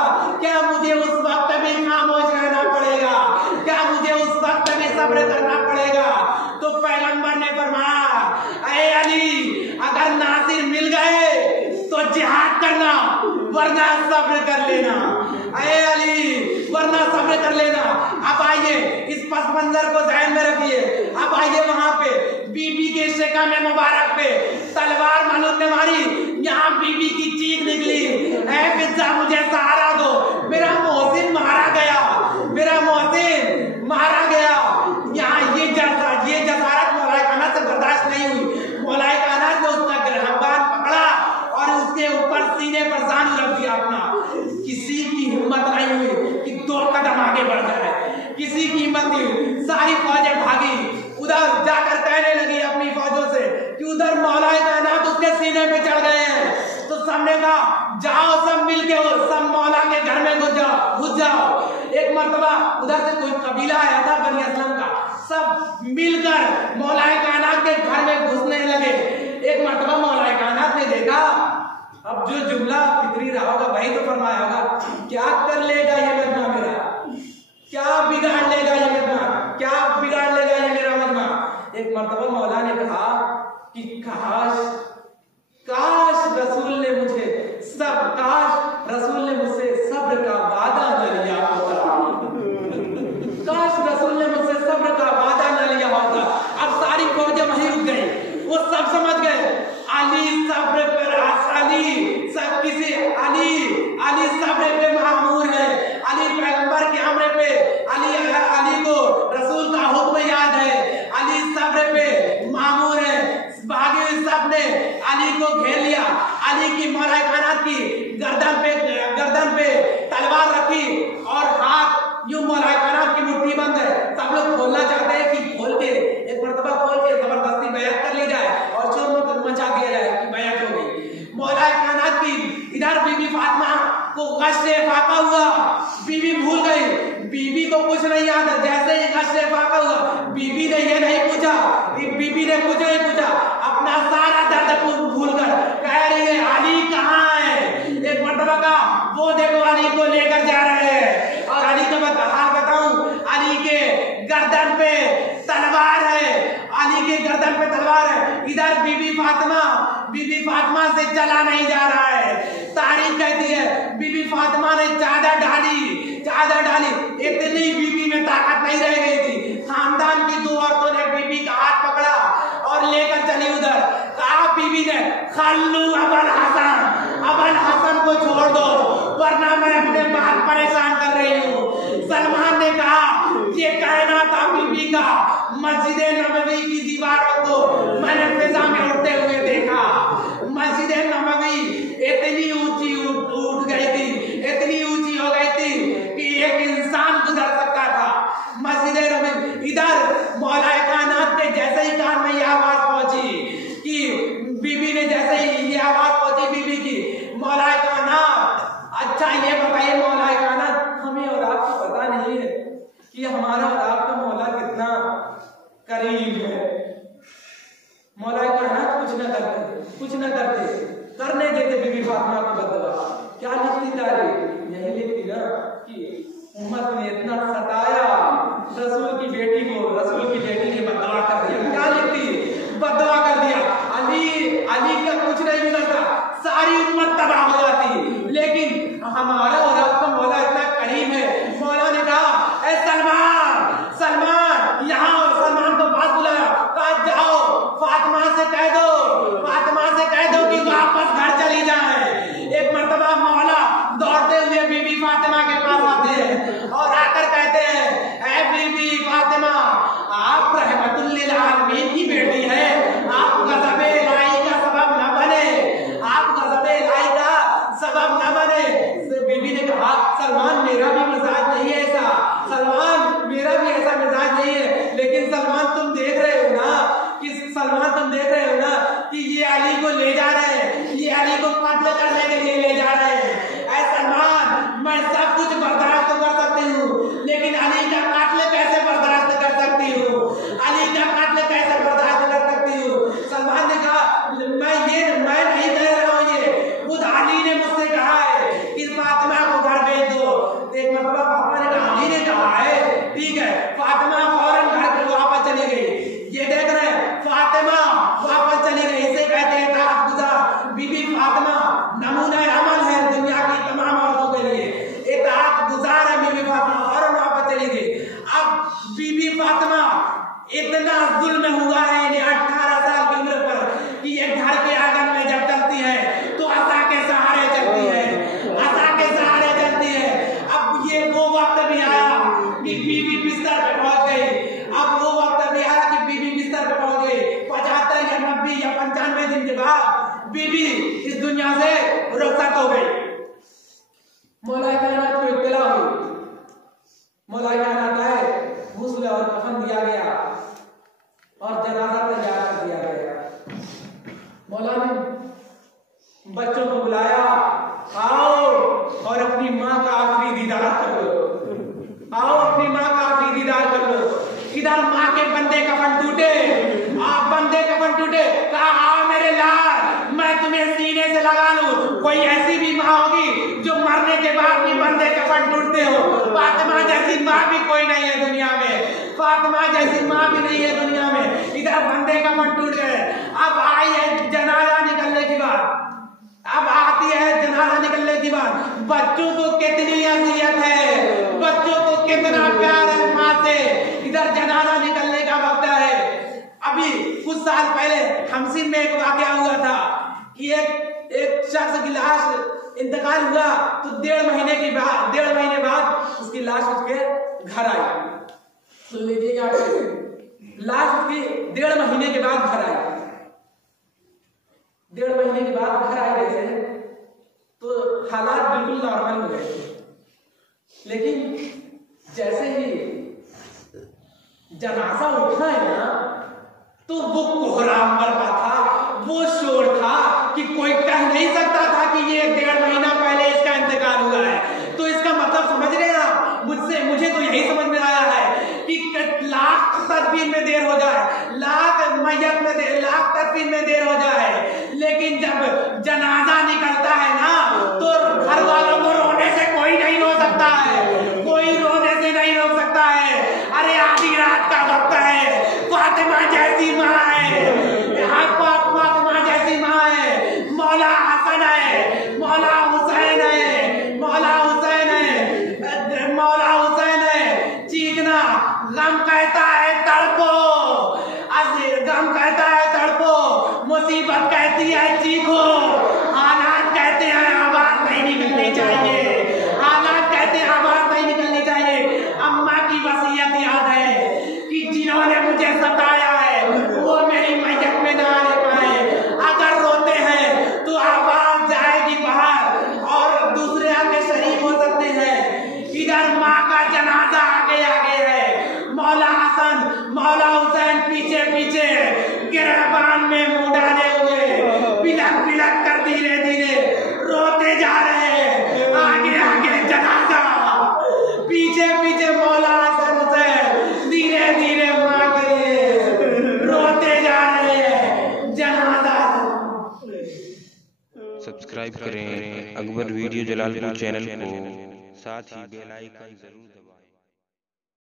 क्या मुझे उस वक्त भी खामोश रहना पड़ेगा? क्या मुझे उस वक्त भी सब्र करना पड़ेगा? तो पैगंबर ने फरमाया ऐ अली अगर नासिर मिल गए तो जिहाद करना वरना सब्र कर लेना। ऐ अली वरना सब्र कर लेना। अब आइए इस पस मंजर को ध्यान में रखिए। अब आइए वहां पे बीबी के शेका में मुबारक पे तलवार मालूम ने मारी, यहाँ बीबी की चीख निकली ऐ फिजा मुझे सहारा दो, मेरा मोहसिन मारा गया, मेरा मोहसिन मारा गया। यहाँ ये जसारत मौलाए कायनात से बर्दाश्त नहीं हुई। मौलाए कायनात ने उसका गिरहबान पकड़ा और उसके ऊपर सीने पर जान रख दिया अपना। किसी की हिम्मत नहीं हुई कि 2 कदम आगे बढ़ जाए, किसी की हिम्मत नहीं। सारी फौजें भागी, उधर जाकर कहने लगी अपनी फौजों से कि उधर मौलाए कायनात उसके सीने पे चढ़ गए हैं। तो सबने कहा जाओ सब मिलके सब मौला के घर में घुस जाओ। एक मर्तबा उधर से कोई कबीला आया था बनी असलम का, सब मिलकर मौलाए कायनात के घर में घुसने लगे। एक मर्तबा मौलाए कायनात ने देखा, अब जो जुमला फिक्री रहा होगा वही तो फरमाया होगा, क्या कर लेगा ये मजमा मेरा, क्या बिगाड़ लेगा ये मजमा, क्या बिगाड़ लेगा ये मेरा मजमा। एक मर्तबा मौला ने कहा कि काश रसूल ने मुझसे सब्र का वादा न लिया होता, काश रसूल ने मुझसे सब्र का वादा न लिया होता। अब सारी फौजें वहीं रुक गई, वो सब समझ गए अली सब्र पर अली सब्र पे मामूर है, अली पैगंबर के अमर पे, अली को रसूल का हुक्म याद है, अली सब्र पे मामूर है। भागे सब ने अली को घेर लिया, अली की मौला कायनात की गर्दन पे तलवार रखी और हाथ यूं मौला कायनात की मुट्ठी बंद है। सब लोग खोलना चाहते हैं कि खोल के एक मर्तबा खोल के जबरदस्ती बैत कर ली जाए और शोर मचा दिया जाए कि बैत हो गई। मौला कायनात की इधर बीबी फातिमा को कष्ट फाका हुआ, बीबी भूल गई, बीबी को कुछ नहीं याद है। जैसे ही कष्ट फाका हुआ बीबी ने ये नहीं पूछा, बीबी ने कुछ नहीं पूछा, अपना सारा दर्द भूलकर कह रही है अली कहाँ है। एक मर्तबा का वो देखो अली को लेकर जा रहे हैं और अली का बताऊं अली के गर्दन पे तलवार है, अली के गर्दन पे तलवार है। इधर बीबी फातिमा से चला नहीं जा रहा है। तारीफ कहती है बीबी फातिमा ने चादर डाली, इतनी बीबी में ताकत नहीं रह गई थी। खानदान की 2 औरतों ने बीबी का हाथ पकड़ा और लेकर चली उधर। कहा बीबी ने खल्लू अबल हसन को छोड़ दो वरना मैं अपने बाल परेशान कर रही हूँ। सलमान ने कहा ये कहना था बीबी का, मस्जिद नबवी की दीवारों को मैंने फिजा में उड़ते हुए देखा। मस्जिद नबवी इतनी ऊंची उठ गई थी, इतनी ऊंची हो गई थी कि एक इंसान गुजर सकता था। मस्जिद नबवी इधर मौला कायनात के जैसे ही कान में ये आवाज पहुंची कि बीबी ने जैसे ही ये आवाज पहुंची बीबी की, मौला कायनात अच्छा ये बताइए मौला कायनात हमें और आपको पता नहीं है कि हमारा और आपका मौला कितना करीब है। मौला कहना कुछ न करते करने देते बीबी फातिमा को बददुआ। क्या लिखती तारीख? यही लिखती ना कि उम्मत ने इतना सताया, रसूल की बेटी ने बददुआ कर दिया। क्या लिखती? बददुआ कर दिया। अली का कुछ नहीं मिलता, सारी उम्मत तबाह हो जाती। लेकिन हमारा और आपका मौला इतना करीब है। मौला ने कहा, ए सलमान यहाँ सलमान को पास बुलाया, कहा जाओ फातिमा से कह दो कि वापस घर चली जाए। एक मर्तबा मौला दौड़ते हुए बीबी फातिमा के पास आते हैं और आकर कहते हैं, ऐ बीबी फातिमा, आप रहमतुल लिल आलमीन की बेटी है, आप गज़ब-ए इलाही का सबब न बने। बीबी ने कहा, सलमान मेरा भी मिजाज नहीं है ऐसा, नहीं है। लेकिन सलमान तुम देख रहे हो ना कि ये अली को ले जा रहे हैं, ये अली को कत्ल करने के लिए ले जा रहे हैं। ऐ सलमान, मैं सब कुछ बर्दाश्त कर सकती हूँ, लेकिन अली का कत्ल कैसे बर्दाश्त कर सकती हूँ? सलमान ने कहा, मैं नहीं कह रहा हूँ, ये खुद अली ने मुझसे कहा है कि फातिमा को घर भेज दो। एक मतलब फातिमा ने कहा, अली ने कहा है, ठीक है। फातिमा फौरन घर वापस चली गई। ये देख रहे हैं, फातिमा वापस चली गई। इसे कहते हैं इताअत गुज़ार। बीबी फातिमा नमूना अमल है दुनिया की तमाम औरतों के लिए। इताअत गुज़ार है बीबी फातिमा, फौरन वापस चली गई। अब बीबी फातिमा इतना जुल्म हुआ है इन्हें 18 साल की उम्र पर कि ये घर के आंगन में जब चलती है तो आशा के सहारे चलती है। अब ये वो वक्त भी आया कि बीबी बिस्तर पे पहुंच गई। 75 या 90 या 95 दिन के बाद बीबी इस दुनिया से रुखसत हो गई। मौला कायनात को इत्तला हुई। मौला कायनात आए, गुस्ल और कफन दिया गया और जनाजा तैयार कर दिया गया। मौला ने बच्चों को बुलाया, आओ और अपनी माँ का आखिरी दीदार कर लो। इधर माँ के बंदे कफन टूटे, कहा, आओ मेरे लाल, मैं तुम्हें सीने से लगा लूं। कोई ऐसी भी माँ होगी जो मरने के बाद भी बंदे कफन टूटते हो। फातिमा जैसी माँ भी कोई नहीं है दुनिया में। इधर बंदे कफन टूट गए। अब जनाजा निकलने की बात, बच्चों को कितनी अज़ियत है, बच्चों को कितना प्यार है माँ से। इधर जनाजा निकलने का वक्त है। अभी कुछ साल पहले हमसिन में एक वाकया हुआ था कि एक शख्स की लाश इंतकाल हुआ तो 1.5 महीने बाद उसकी लाश उसके घर आई। सुन लीजिए, लाश उसकी 1.5 महीने के बाद घर आई। 1.5 महीने के बाद घर आई जैसे तो हालात बिल्कुल नॉर्मल हो गए। लेकिन जैसे ही जनाजा उठा है ना, तो वो कोहराम बरपा था, वो शोर था कि कोई कह नहीं सकता था कि ये 1.5 महीना पहले इसका इंतकाल हुआ है। तो इसका मतलब समझ रहे हैं आप? मुझे तो यही समझ में आया है कि लाख तदफीन में देर हो जाए, लाख तदफीन में देर हो जाए, लेकिन जब जनाजा निकलता है ना तो घर वालों को रोने से कोई नहीं रोक सकता है। अरे आधी रात का वक्त है, फातिमा जैसी माँ है, मौला हसन है, मौला हुसैन है। चीखना, गम कहता है तड़पो, मुसीबत कहती है चीखो, हालात कहते हैं आवाज नहीं निकलनी चाहिए। अम्मा की वसीयत याद है कि जिन्होंने मुझे सताया है वो मेरी मैयत में ना आने पाए। अगर रोते हैं तो आवाज जाएगी बाहर और दूसरे आगे शरीक हो सकते हैं। इधर माँ का जनाजा आगे है, मौला हसन मौला हुसैन पीछे गिरबान में मुंह डाले हुए बिलक सब्सक्राइब करें अकबर वीडियो जलालपुर चैनल को, साथ ही बेल आइकन जरूर दबाएं।